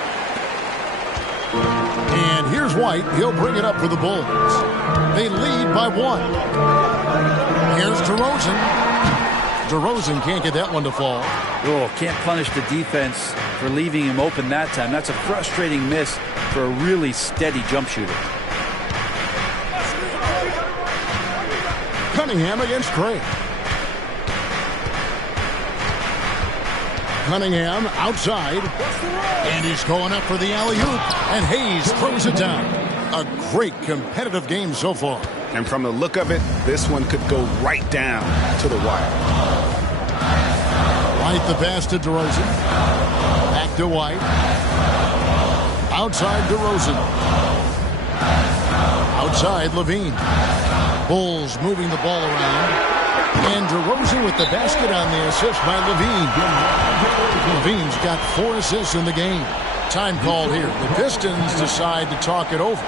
And here's White. He'll bring it up for the Bulls. They lead by 1. Here's DeRozan. DeRozan can't get that one to fall. Oh, can't punish the defense for leaving him open that time. That's a frustrating miss for a really steady jump shooter. Cunningham against Craig. Cunningham outside. And he's going up for the alley-oop. And Hayes throws it down. A great competitive game so far. And from the look of it, this one could go right down to the wire. White the pass to DeRozan. Back to White. Outside DeRozan. Outside Levine. Bulls moving the ball around. And DeRozan with the basket on the assist by Levine. Levine's got 4 assists in the game. Time called here. The Pistons decide to talk it over.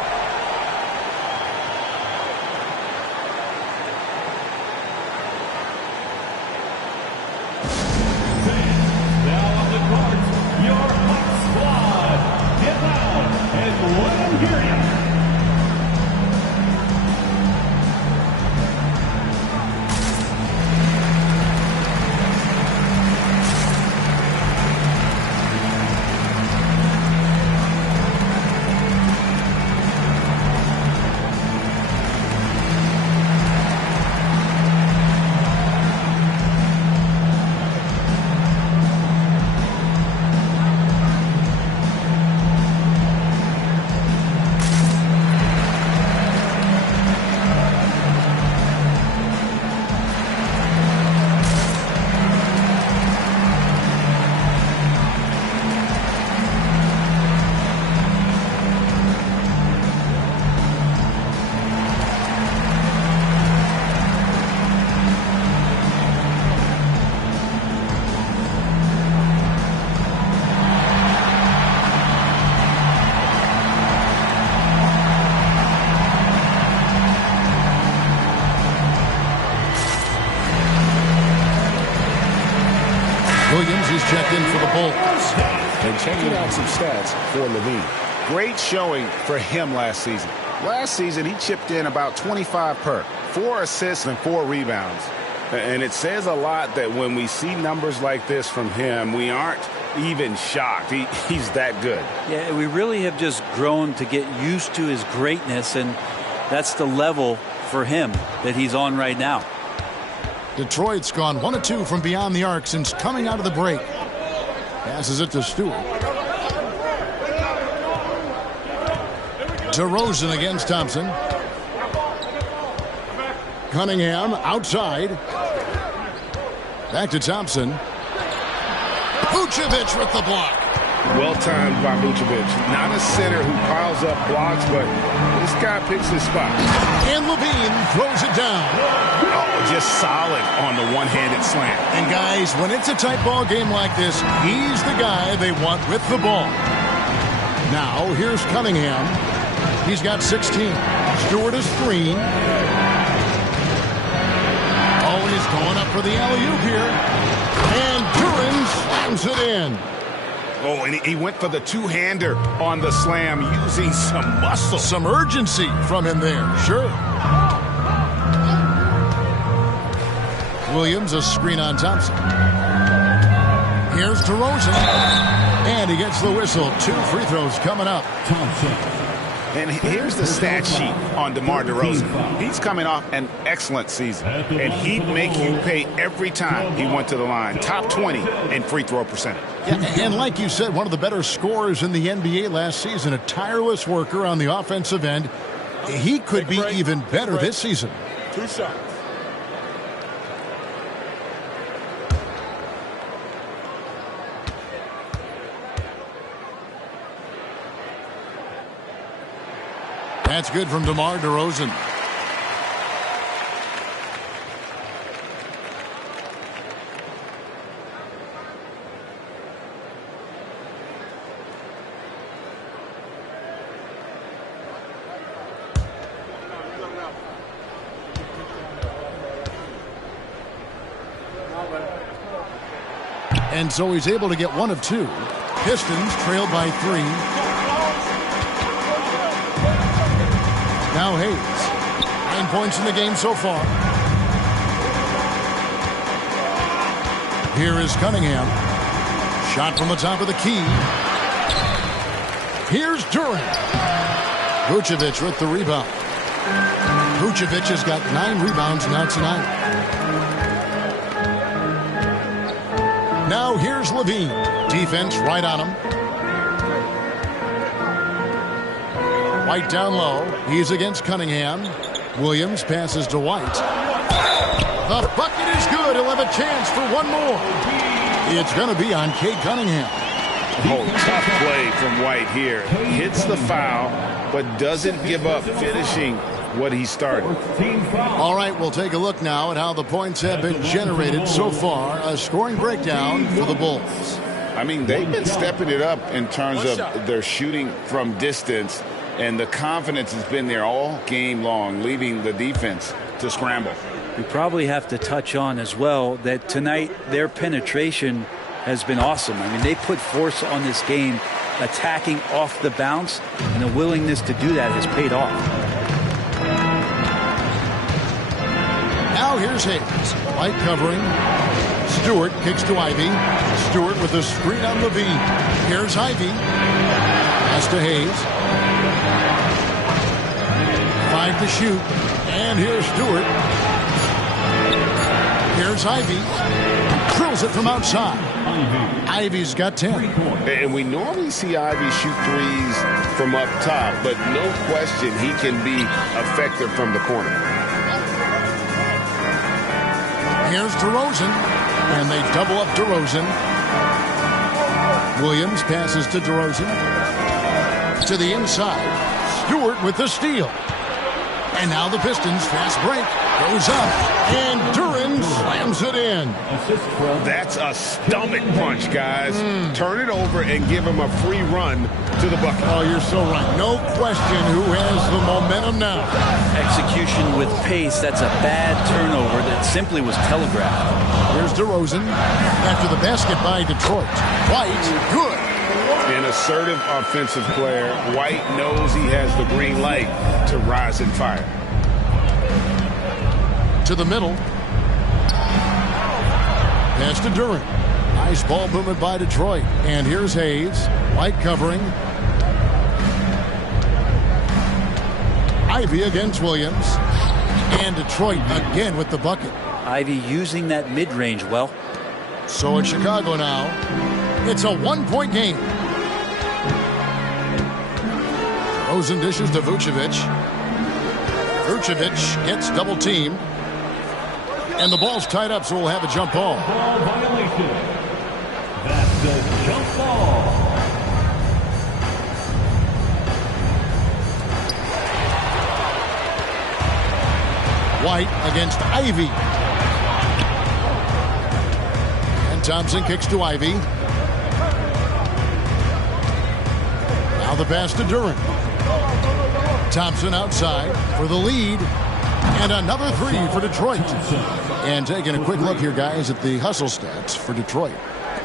Checked in for the Bulls. And checking out some stats for Levine. Great showing for him last season. Last season, he chipped in about 25 per, 4 assists and 4 rebounds. And it says a lot that when we see numbers like this from him, we aren't even shocked. He's that good. Yeah, we really have just grown to get used to his greatness, and that's the level for him that he's on right now. Detroit's gone 1 of 2 from beyond the arc since coming out of the break. Passes it to Stewart. DeRozan against Thompson. Cunningham outside. Back to Thompson. Vucevic with the block. Well timed by Vucevic. Not a center who piles up blocks, but this guy picks his spot. And Levine throws it down. Oh, just solid on the one-handed slam. And guys, when it's a tight ball game like this, he's the guy they want with the ball. Now, here's Cunningham. He's got 16. Stewart is 3. Oh, he's going up for the alley-oop here. And Duran slams it in. Oh, and he went for the two-hander on the slam using some muscle. Some urgency from him there, sure. Williams, a screen on Thompson. Here's DeRozan. And he gets the whistle. 2 free throws coming up. Thompson. And here's the stat sheet on DeMar DeRozan. He's coming off an excellent season, and he'd make you pay every time he went to the line. Top 20 in free throw percentage. Yeah, and like you said, one of the better scorers in the NBA last season, a tireless worker on the offensive end. He could be even better this season. 2 shots. That's good from DeMar DeRozan. And so he's able to get 1 of 2. Pistons trailed by 3. Now Hayes. 9 points in the game so far. Here is Cunningham. Shot from the top of the key. Here's Duran. Vucevic with the rebound. Vucevic has got 9 rebounds now tonight. Now here's Levine. Defense right on him. White down low. He's against Cunningham. Williams passes to White. The bucket is good. He'll have a chance for 1 more. It's going to be on Cade Cunningham. Oh, tough play from White here. Hits the foul, but doesn't give up finishing what he started. All right, we'll take a look now at how the points have been generated so far. A scoring breakdown for the Bulls. I mean, they've been stepping it up in terms of their shooting from distance, and the confidence has been there all game long, leaving the defense to scramble. We probably have to touch on as well that tonight their penetration has been awesome. I mean, they put force on this game, attacking off the bounce, and the willingness to do that has paid off. Now here's Hayes. White covering. Stewart kicks to Ivy. Stewart with a screen on Levine. Here's Ivy. Pass to Hayes. 5 to shoot. And here's Stewart. Here's Ivy. Drills it from outside. Ivy's got 10. And we normally see Ivy shoot threes from up top, but no question he can be effective from the corner. Here's DeRozan. And they double up DeRozan. Williams passes to DeRozan. To the inside. Stewart with the steal. And now the Pistons fast break. Goes up. And Duran slams it in. That's a stomach punch, guys. Turn it over and give him a free run to the bucket. Oh, you're so right. No question who has the momentum now. Execution with pace. That's a bad turnover that simply was telegraphed. Here's DeRozan after the basket by Detroit. White, good. An assertive offensive player. White knows he has the green light to rise and fire. To the middle. Pass to Duran. Nice ball movement by Detroit. And here's Hayes. White covering. Ivy against Williams. And Detroit again with the bucket. Ivy using that mid-range well. So in Chicago now, it's a 1-point game. Rosen dishes to Vucevic. Vucevic gets double teamed. And the ball's tied up, so we'll have a jump ball. Ball violation. That's a jump ball. White against Ivy. And Thompson kicks to Ivy. Now the pass to Duran. Thompson outside for the lead. And another three for Detroit. And taking a quick look here, guys, at the hustle stats for Detroit.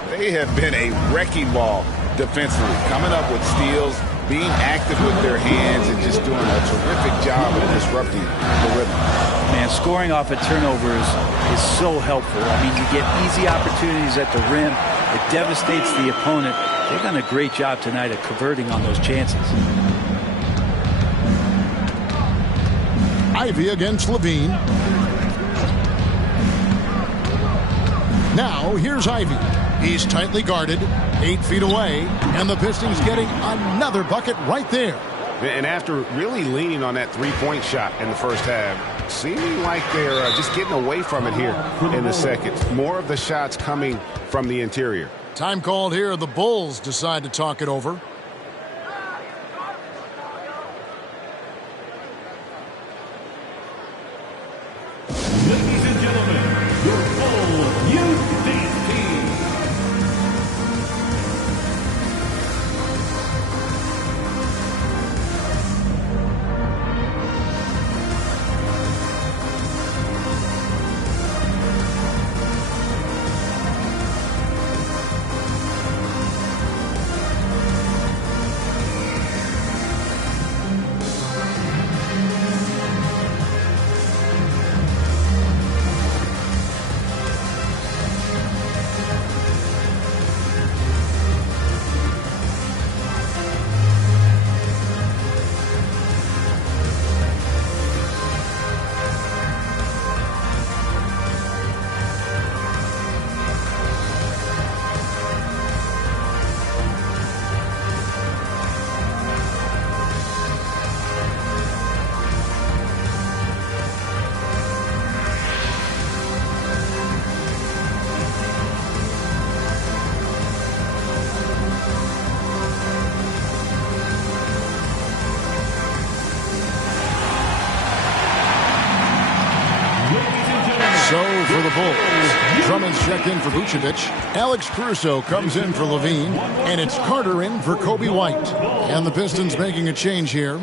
They have been a wrecking ball defensively, coming up with steals, being active with their hands, and just doing a terrific job of disrupting the rhythm. Man, scoring off of turnovers is so helpful. I mean, you get easy opportunities at the rim. It devastates the opponent. They've done a great job tonight at converting on those chances. Ivy against Levine. Now, here's Ivy. He's tightly guarded, 8 feet away, and the Pistons getting another bucket right there. And after really leaning on that three-point shot in the first half, seeming like they're just getting away from it here in the second. More of the shots coming from the interior. Time called here. The Bulls decide to talk it over. Ladies and gentlemen, your Bulls Youth team. So for the Bulls, Drummond's checked in for Vucevic. Alex Caruso comes in for Levine. And it's Carter in for Kobe White. And the Pistons making a change here.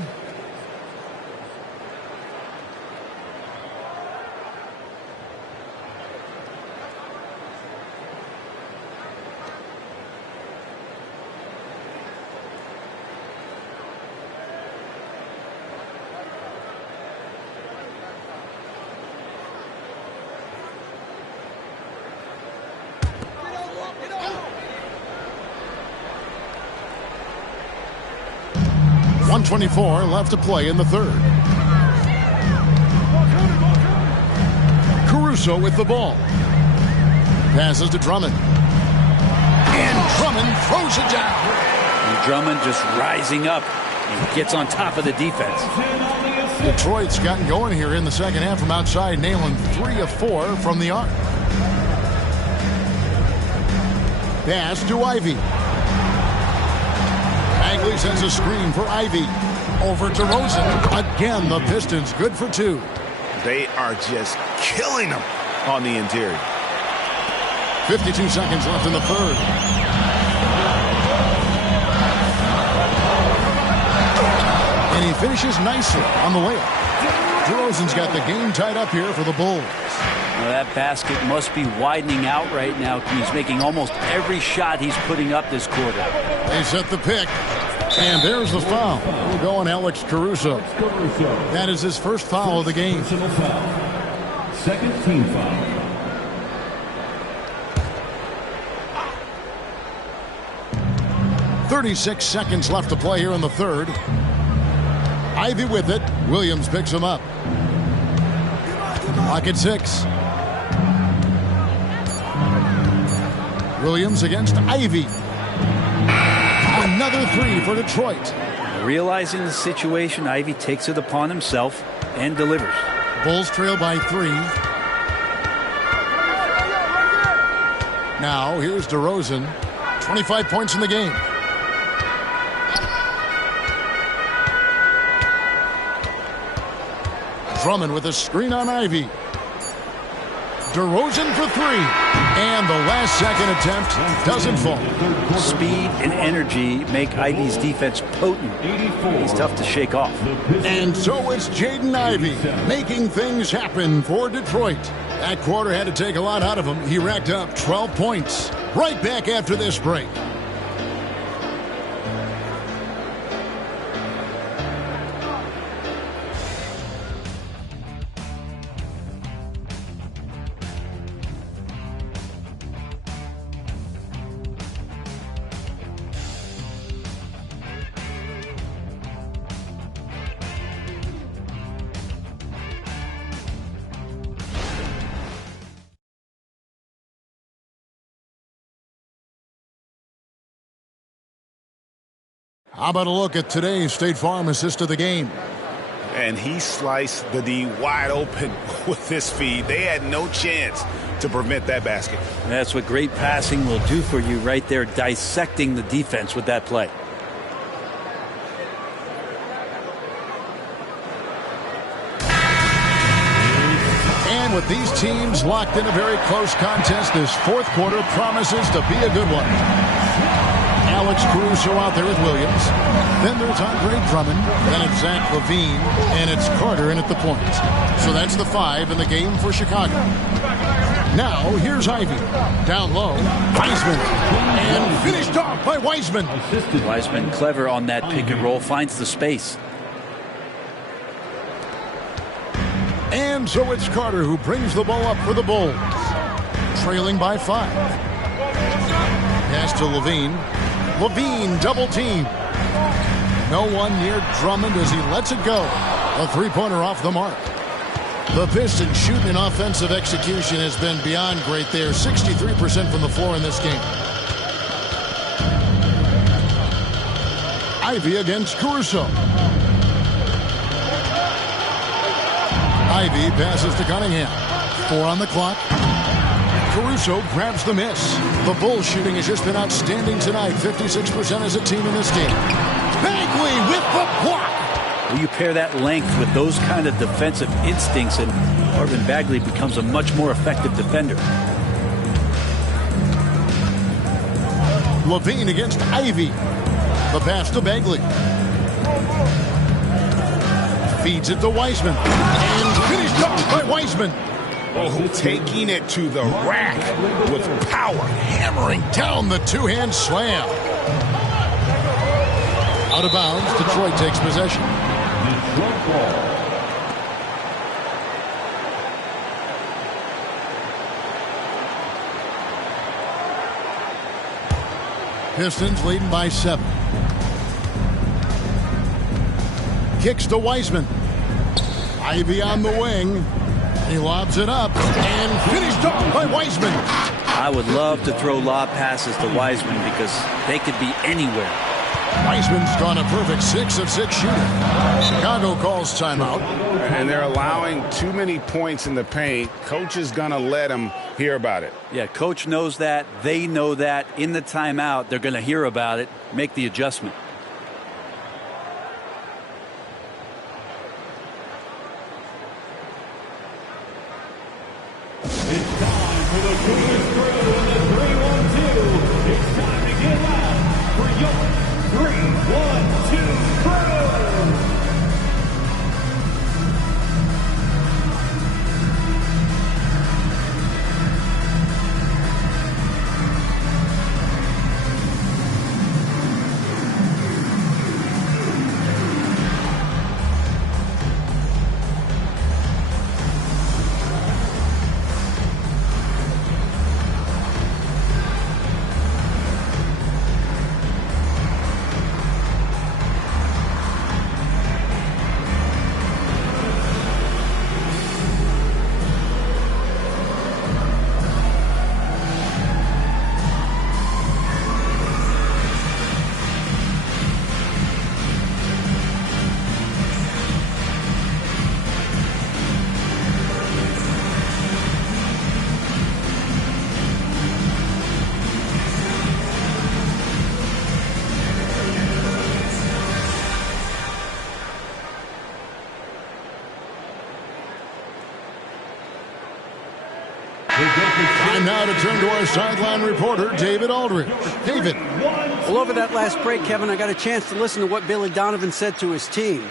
.124 left to play in the third. Caruso with the ball. Passes to Drummond. And Drummond throws it down. And Drummond just rising up and gets on top of the defense. Detroit's gotten going here in the second half from outside, nailing 3 of 4 from the arc. Pass to Ivy. Bagley sends a screen for Ivy. Over to Rosen. Again, the Pistons good for 2. They are just killing them on the interior. 52 seconds left in the third. And he finishes nicely on the layup. DeRozan's got the game tied up here for the Bulls. Well, that basket must be widening out right now. He's making almost every shot he's putting up this quarter. They set the pick. And there's the foul. We'll go on Alex Caruso. That is his first foul of the game. Second team foul. .36 seconds left to play here in the third. Ivy with it. Williams picks him up. Clock at 6. Williams against Ivy. Another three for Detroit. Realizing the situation, Ivy takes it upon himself and delivers. Bulls trail by 3. Now here's DeRozan. 25 points in the game. Drummond with a screen on Ivy. DeRozan for 3. And the last second attempt doesn't fall. Speed and energy make Ivy's defense potent. He's tough to shake off. And so it's Jaden Ivey making things happen for Detroit. That quarter had to take a lot out of him. He racked up 12 points. Right back after this break. How about a look at today's State Farm assist of the game? And he sliced the D wide open with this feed. They had no chance to prevent that basket. That's what great passing will do for you right there, dissecting the defense with that play. And with these teams locked in a very close contest, this fourth quarter promises to be a good one. Alex Caruso out there with Williams. Then there's Andre Drummond. Then it's Zach LaVine. And it's Carter in at the point. So that's the 5 in the game for Chicago. Now, here's Ivy. Down low. Wiseman. And finished off by Wiseman. Wiseman clever on that pick and roll. Finds the space. And so it's Carter who brings the ball up for the Bulls. Trailing by 5. Pass to LaVine. LaVine double team. No one near Drummond as he lets it go. A three-pointer off the mark. The Pistons shooting in offensive execution has been beyond great there. 63% from the floor in this game. Ivy against Caruso. Ivy passes to Cunningham. 4 on the clock. Caruso grabs the miss. The Bulls shooting has just been outstanding tonight. 56% as a team in this game. Bagley with the block. Well, you pair that length with those kind of defensive instincts, and Marvin Bagley becomes a much more effective defender. LaVine against Ivy. The pass to Bagley. Feeds it to Wiseman. And finished off by Wiseman. Oh, taking it to the rack with power. Hammering down the two-hand slam. Out of bounds, Detroit takes possession. Pistons leading by 7. Kicks to Wiseman. Ivy on the wing. He lobs it up and finished off by Wiseman. I would love to throw lob passes to Wiseman because they could be anywhere. Wiseman's gone a perfect 6 of 6 shooting. Chicago calls timeout. And they're allowing too many points in the paint. Coach is going to let them hear about it. Yeah, coach knows that. They know that. In the timeout, they're going to hear about it, make the adjustment. It's time for the Cougars crew in the 3-1-2. It's time to get loud for your 3-1-2 crew. And now to turn to our sideline reporter, David Aldridge. David. Well, over that last break, Kevin, I got a chance to listen to what Billy Donovan said to his team.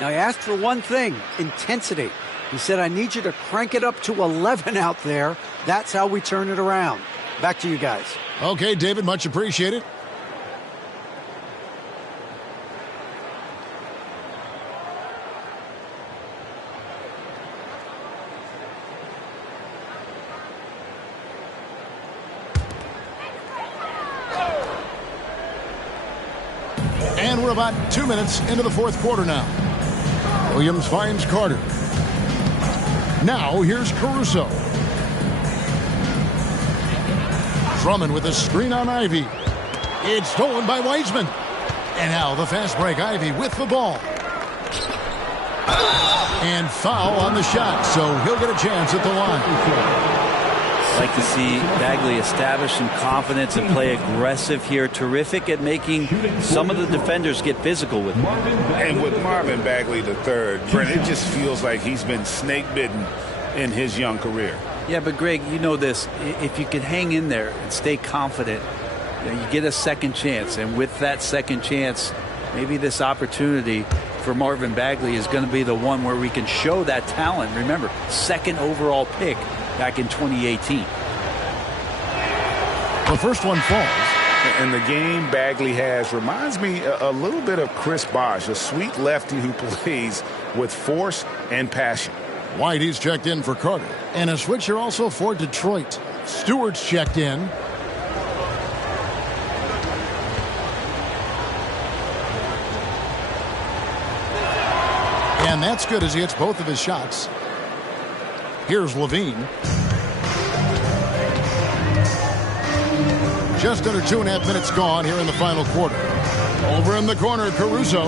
Now, he asked for one thing, intensity. He said, I need you to crank it up to 11 out there. That's how we turn it around. Back to you guys. Okay, David, much appreciated. And we're about 2 minutes into the fourth quarter now. Williams finds Carter. Now here's Caruso. Drummond with a screen on Ivy. It's stolen by Wiseman. And now the fast break. Ivy with the ball. And foul on the shot, so he'll get a chance at the line. Like to see Bagley establish some confidence and play aggressive here. Terrific at making some of the defenders get physical with him. And with Marvin Bagley III, Brent, it just feels like he's been snake bitten in his young career. Yeah, but Greg, you know this. If you can hang in there and stay confident, you get a second chance. And with that second chance, maybe this opportunity for Marvin Bagley is going to be the one where we can show that talent. Remember, second overall pick back in 2018. The first one falls. And the game Bagley has reminds me a little bit of Chris Bosh, a sweet lefty who plays with force and passion. Whitey's checked in for Carter. And a switcher also for Detroit. Stewart's checked in. And that's good as he hits both of his shots. Here's Levine. Just under 2.5 minutes gone here in the final quarter. Over in the corner, Caruso.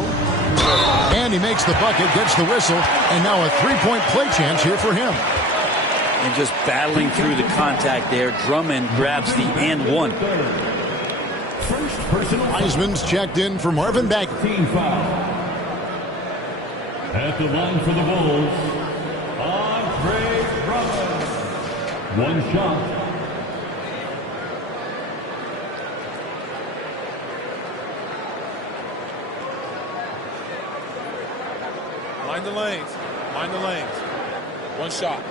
And he makes the bucket, gets the whistle, and now a three-point play chance here for him. And just battling through the contact there, Drummond grabs the and one. Wiseman's checked in for Marvin Bagley. At the line for the Bulls, Andre Drummond. One shot. Mind the lanes. Mind the lanes. One shot.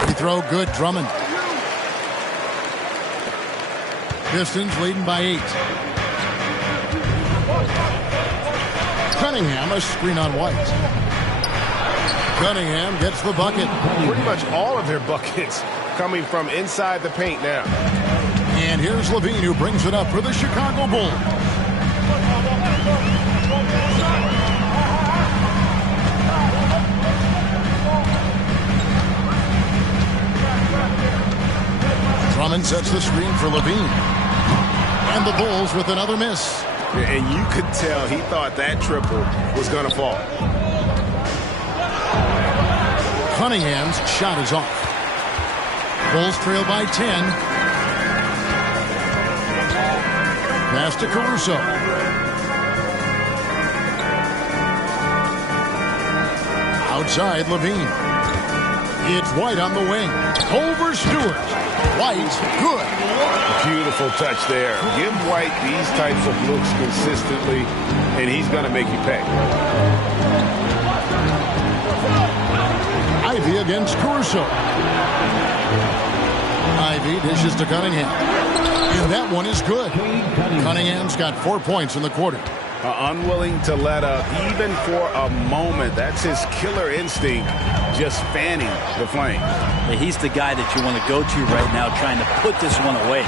Free throw good, Drummond. Pistons leading by 8. Cunningham, a screen on White. Cunningham gets the bucket. Pretty much all of their buckets coming from inside the paint now. And here's Levine, who brings it up for the Chicago Bulls. Drummond sets the screen for Levine. And the Bulls with another miss. And you could tell he thought that triple was going to fall. Cunningham's shot is off. Bulls trail by 10. Pass to Caruso. Outside, Levine. It's White on the wing. Over Stewart. White, good. Beautiful touch there. Give White these types of looks consistently, and he's going to make you pay. Ivy against Caruso. Ivy dishes to Cunningham. And that one is good. Cunningham's got 4 points in the quarter. Unwilling to let up even for a moment. That's his killer instinct, just fanning the flame. He's the guy that you want to go to right now trying to put this one away.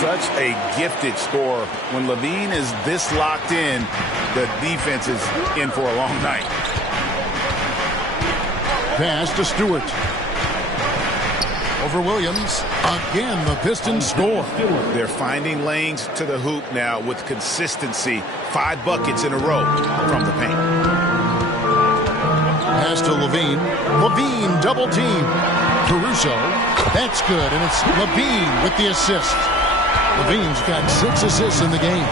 Such a gifted scorer. When Levine is this locked in, the defense is in for a long night. Pass to Stewart. Over Williams. Again, the Pistons score. They're finding lanes to the hoop now with consistency. 5 buckets in a row from the paint. Pass to Levine. Levine double team. Caruso. That's good, and it's Levine with the assist. Levine's got 6 assists in the game.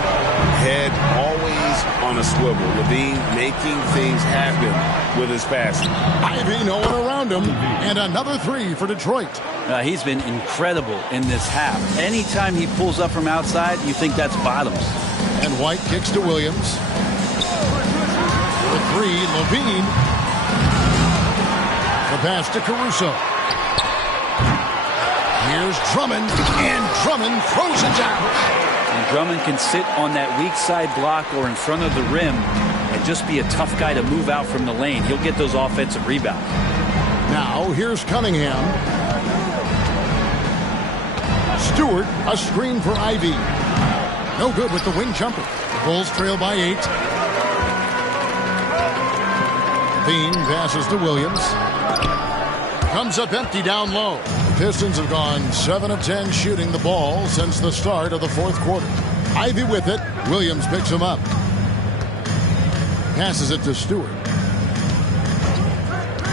Head always on a swivel. Levine making things happen with his passing. Ivy, no one around him. And another 3 for Detroit. He's been incredible in this half. Anytime he pulls up from outside, you think that's bottoms. And White kicks to Williams. For 3, Levine. The pass to Caruso. Here's Drummond, and Drummond throws it down. And Drummond can sit on that weak side block or in front of the rim and just be a tough guy to move out from the lane. He'll get those offensive rebounds. Now here's Cunningham. Stewart, a screen for Ivy. No good with the wing jumper. The Bulls trail by 8. Bean passes to Williams. Comes up empty down low. The Pistons have gone 7 of 10 shooting the ball since the start of the 4th quarter. Ivy with it. Williams picks him up. Passes it to Stewart.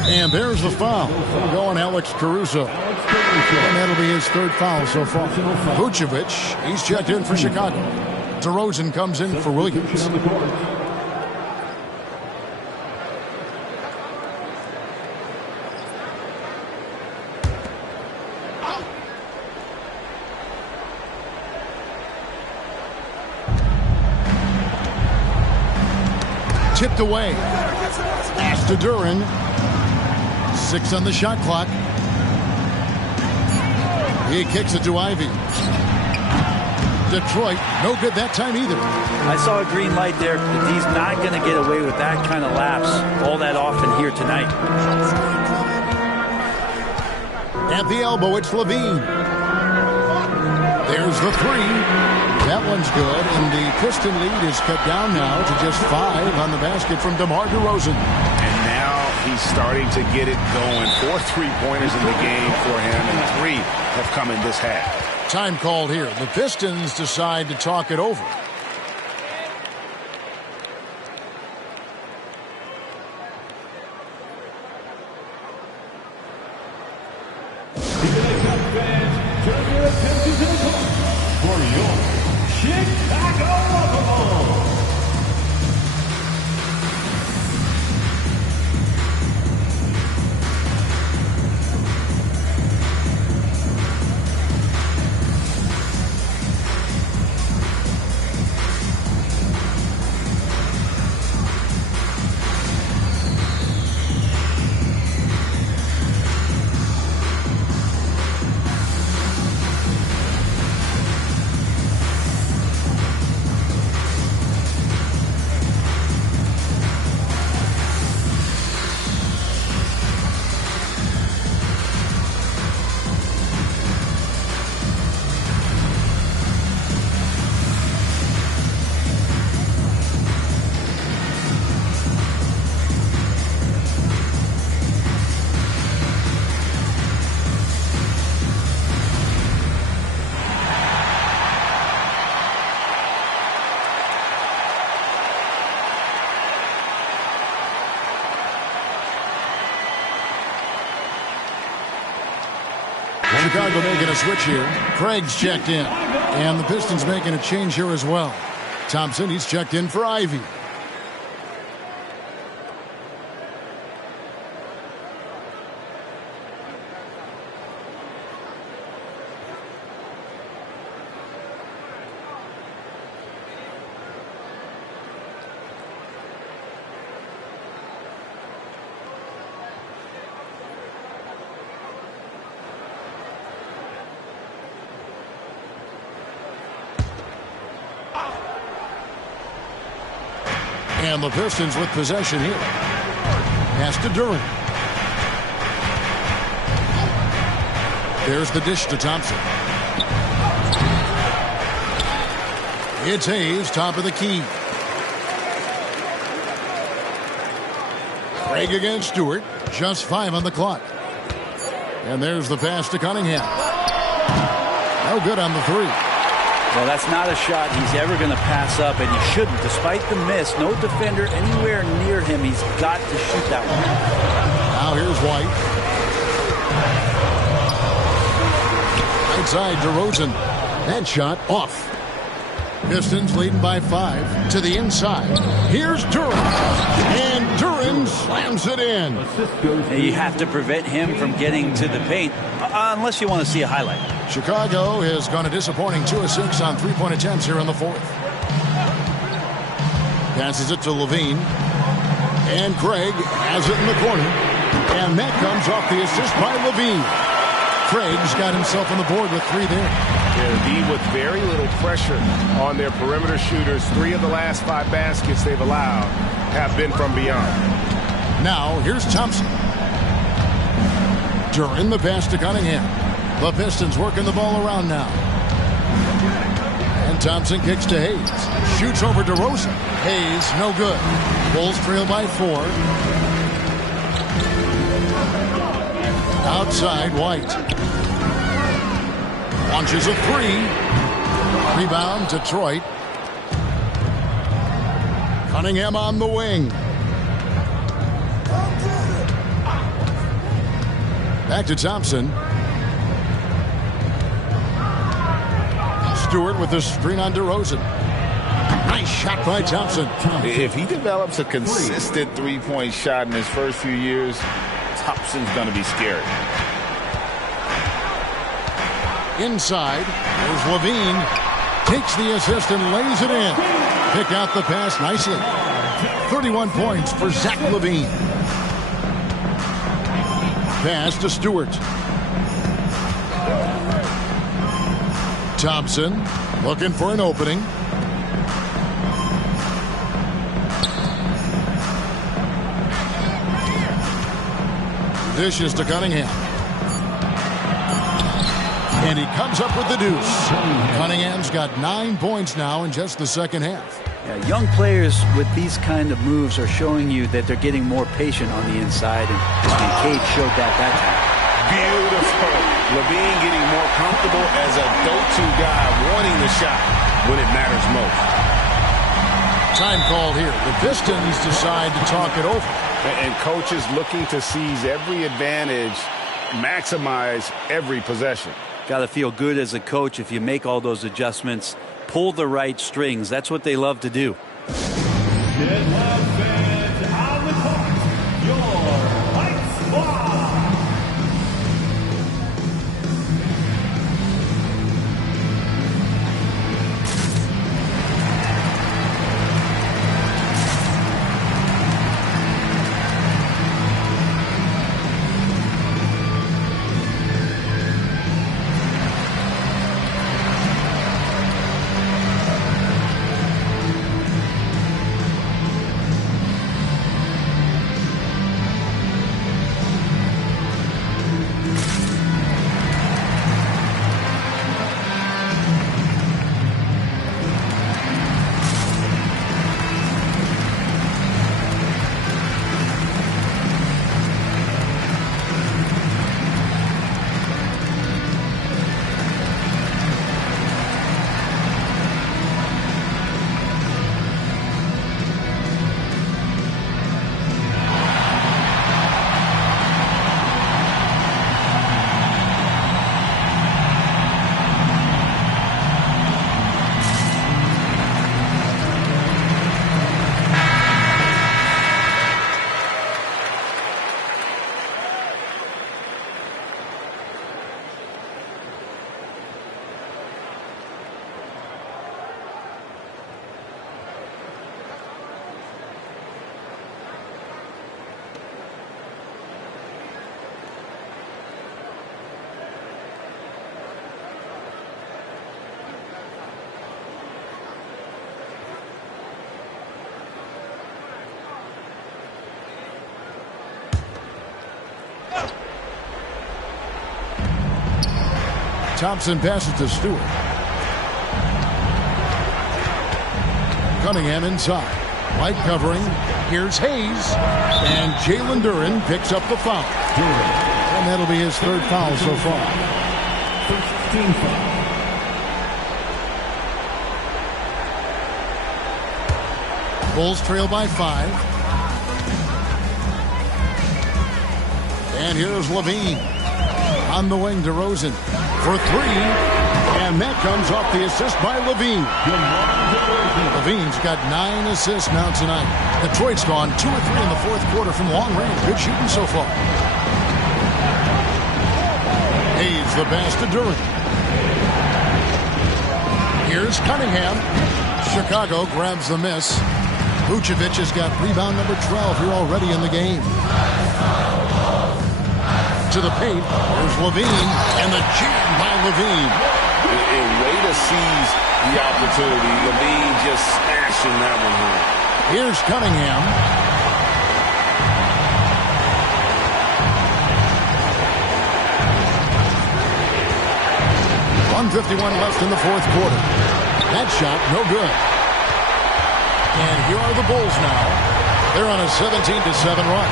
And there's the foul. Going Alex Caruso. And that'll be his 3rd foul so far. Vucevic, he's checked in for Chicago. DeRozan comes in for Williams. Tipped away. Pass to Duran. 6 on the shot clock. He kicks it to Ivy. Detroit, no good that time either. I saw a green light there, but he's not going to get away with that kind of lapse all that often here tonight. At the elbow, it's Levine. There's the 3. That one's good, and the Piston lead is cut down now to just 5 on the basket from DeMar DeRozan. And now he's starting to get it going. 4 3-pointers in the game for him, and 3 have come in this half. Time called here. The Pistons decide to talk it over. Turn your attention to the court for your Chicago Bulls. Chicago making a switch here. Craig's checked in. And the Pistons making a change here as well. Thompson, he's checked in for Ivy. And the Pistons with possession here. Pass to Duran. There's the dish to Thompson. It's Hayes, top of the key. Craig against Stewart. Just 5 on the clock. And there's the pass to Cunningham. No good on the 3. Well, that's not a shot he's ever going to pass up, and he shouldn't. Despite the miss, no defender anywhere near him. He's got to shoot that one. Now here's White. Right side, DeRozan. That shot off. Pistons leading by 5 to the inside. Here's Duren. And Duren slams it in. You have to prevent him from getting to the paint unless you want to see a highlight. Chicago has gone a disappointing 2 of 6 on three-point attempts here in the fourth. Passes it to Levine. And Craig has it in the corner. And that comes off the assist by Levine. Craig's got himself on the board with 3 there. Yeah, with very little pressure on their perimeter shooters. 3 of the last 5 baskets they've allowed have been from beyond. Now, here's Thompson. During the pass to Cunningham. The Pistons working the ball around now. And Thompson kicks to Hayes. Shoots over to Rosen. Hayes, no good. Bulls trail by 4. Outside, White. Launches a 3. Rebound, Detroit. Cunningham on the wing. Back to Thompson. Stewart with the screen on DeRozan. Nice shot by Thompson. If he develops a consistent three-point shot in his first few years, Thompson's going to be scary. Inside, there's Levine. Takes the assist and lays it in. Pick out the pass nicely. 31 points for Zach Levine. Pass to Stewart. Thompson looking for an opening. Dishes to Cunningham. And he comes up with the deuce. Cunningham's got 9 points now in just the second half. Yeah, young players with these kind of moves are showing you that they're getting more patient on the inside, and Cade showed that time. Beautiful. Levine getting more comfortable as a go-to guy, wanting the shot when it matters most. Time called here. The Pistons decide to talk it over. And coaches looking to seize every advantage, maximize every possession. Got to feel good as a coach if you make all those adjustments, pull the right strings. That's what they love to do. Get loud, fans, on the court, your Light Squad. Thompson passes to Stewart. Cunningham inside. White covering. Here's Hayes. And Jalen Duren picks up the foul. And that'll be his 3rd foul so far. First team foul. Bulls trail by 5. And here's Levine. On the wing, DeRozan for 3. And that comes off the assist by Levine. Levine's got 9 assists now tonight. Detroit's gone 2 or 3 in the fourth quarter from long range. Good shooting so far. Hayes the pass to Durant. Here's Cunningham. Chicago grabs the miss. Vucevic has got rebound number 12 here already in the game. To the paint. There's Levine. And the jam by Levine. A way to seize the opportunity. Levine just smashing that one home. Here's Cunningham. 1:51 left in the fourth quarter. That shot, no good. And here are the Bulls now. They're on a 17-7 run.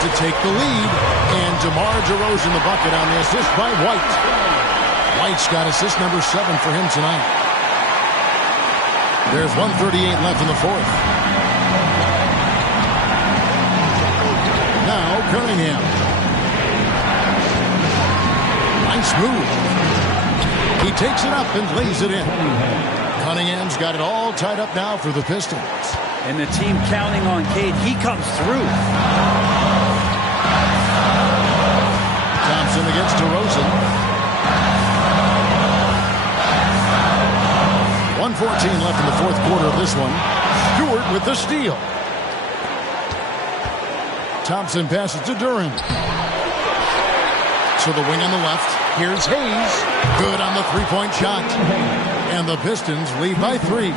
To take the lead, and DeMar DeRozan the bucket on the assist by White. White's got assist number 7 for him tonight. There's 1:38 left in the fourth. Now Cunningham. Nice move. He takes it up and lays it in. Cunningham's got it all tied up now for the Pistons. And the team counting on Cade. He comes through. Thompson against DeRozan. 1:14 left in the fourth quarter of this one. Stewart with the steal. Thompson passes to Durant. To the wing on the left. Here's Hayes. Good on the three-point shot. And the Pistons lead by 3.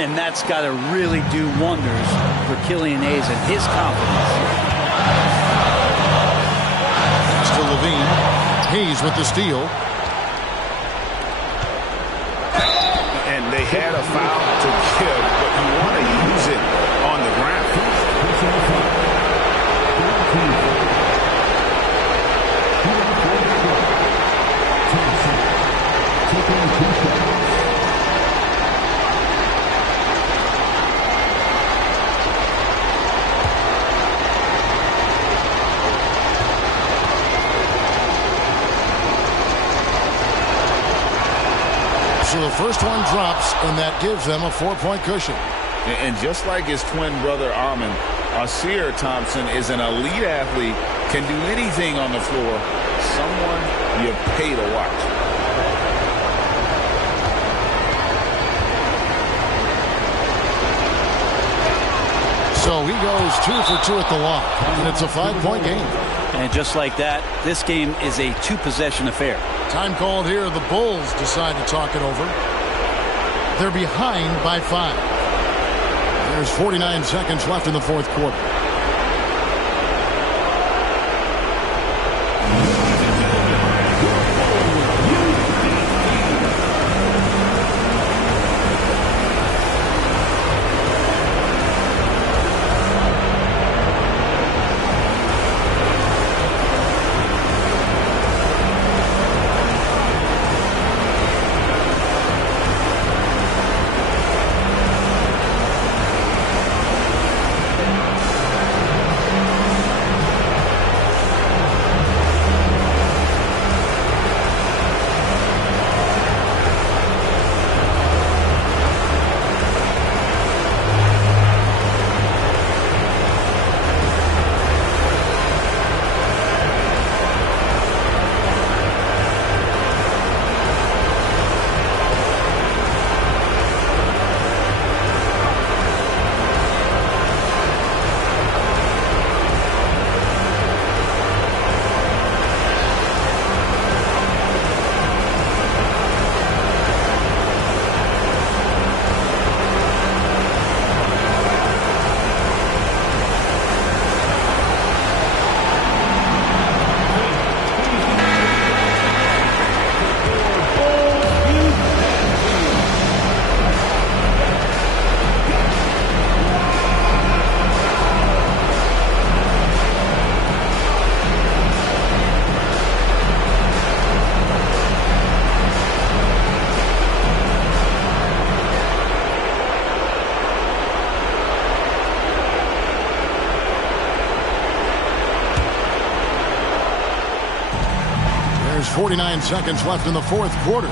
And that's got to really do wonders for Killian Hayes and his confidence. To Levine. Hayes with the steal. And they had a foul to give, but you want to use it on the ground. So the first one drops, and that gives them a 4-point cushion. And just like his twin brother Armin, Asir Thompson is an elite athlete, can do anything on the floor. Someone you pay to watch. So he goes 2 for 2 at the lock, and it's a 5-point game. And just like that, this game is a 2-possession affair. Time called here. The Bulls decide to talk it over. They're behind by 5. There's 49 seconds left in the fourth quarter. 49 seconds left in the fourth quarter.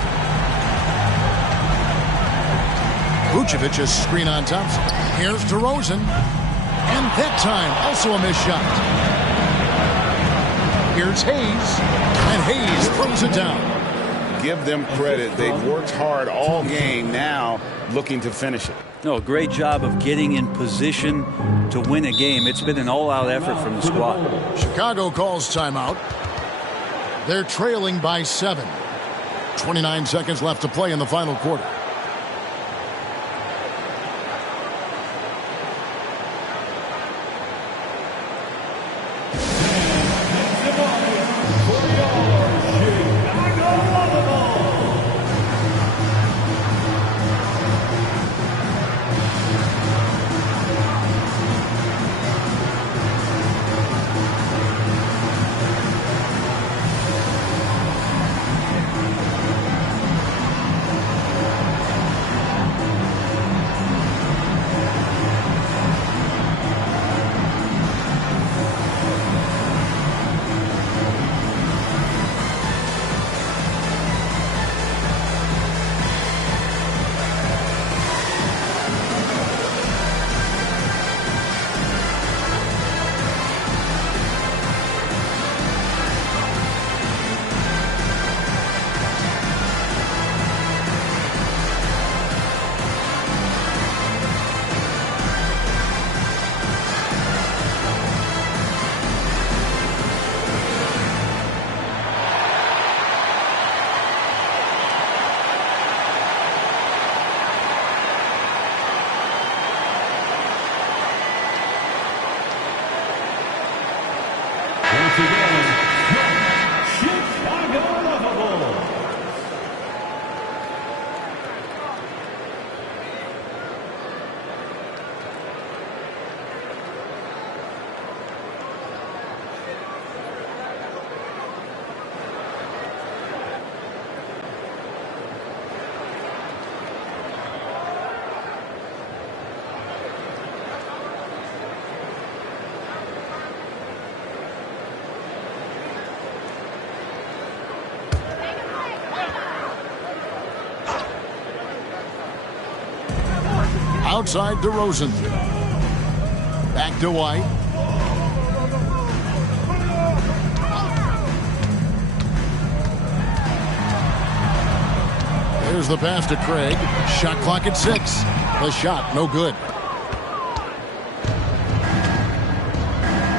Vucevic's screen on Thompson. Here's DeRozan. And that time, also a missed shot. Here's Hayes. And Hayes throws it down. Give them credit. They've worked hard all game, now looking to finish it. No, great job of getting in position to win a game. It's been an all-out effort from the squad. Chicago calls timeout. They're trailing by 7. 29 seconds left to play in the final quarter. Outside DeRozan. Back to White. Here's the pass to Craig. Shot clock at 6. The shot, no good.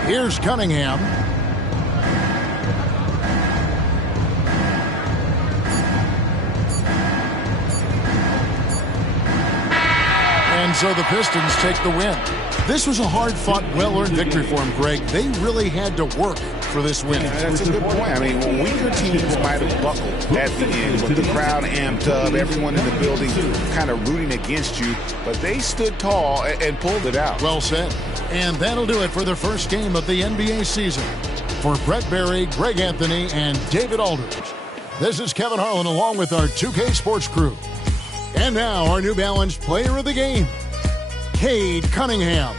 Here's Cunningham. And so the Pistons take the win. This was a hard-fought, well-earned victory for them, Greg. They really had to work for this win. That's a good point. I mean, weaker teams might have buckled at the end, but the crowd amped up, everyone in the building kind of rooting against you, but they stood tall and pulled it out. Well said. And that'll do it for the first game of the NBA season. For Brett Berry, Greg Anthony, and David Aldridge, this is Kevin Harlan along with our 2K Sports crew. And now our New Balance player of the game, Cade Cunningham.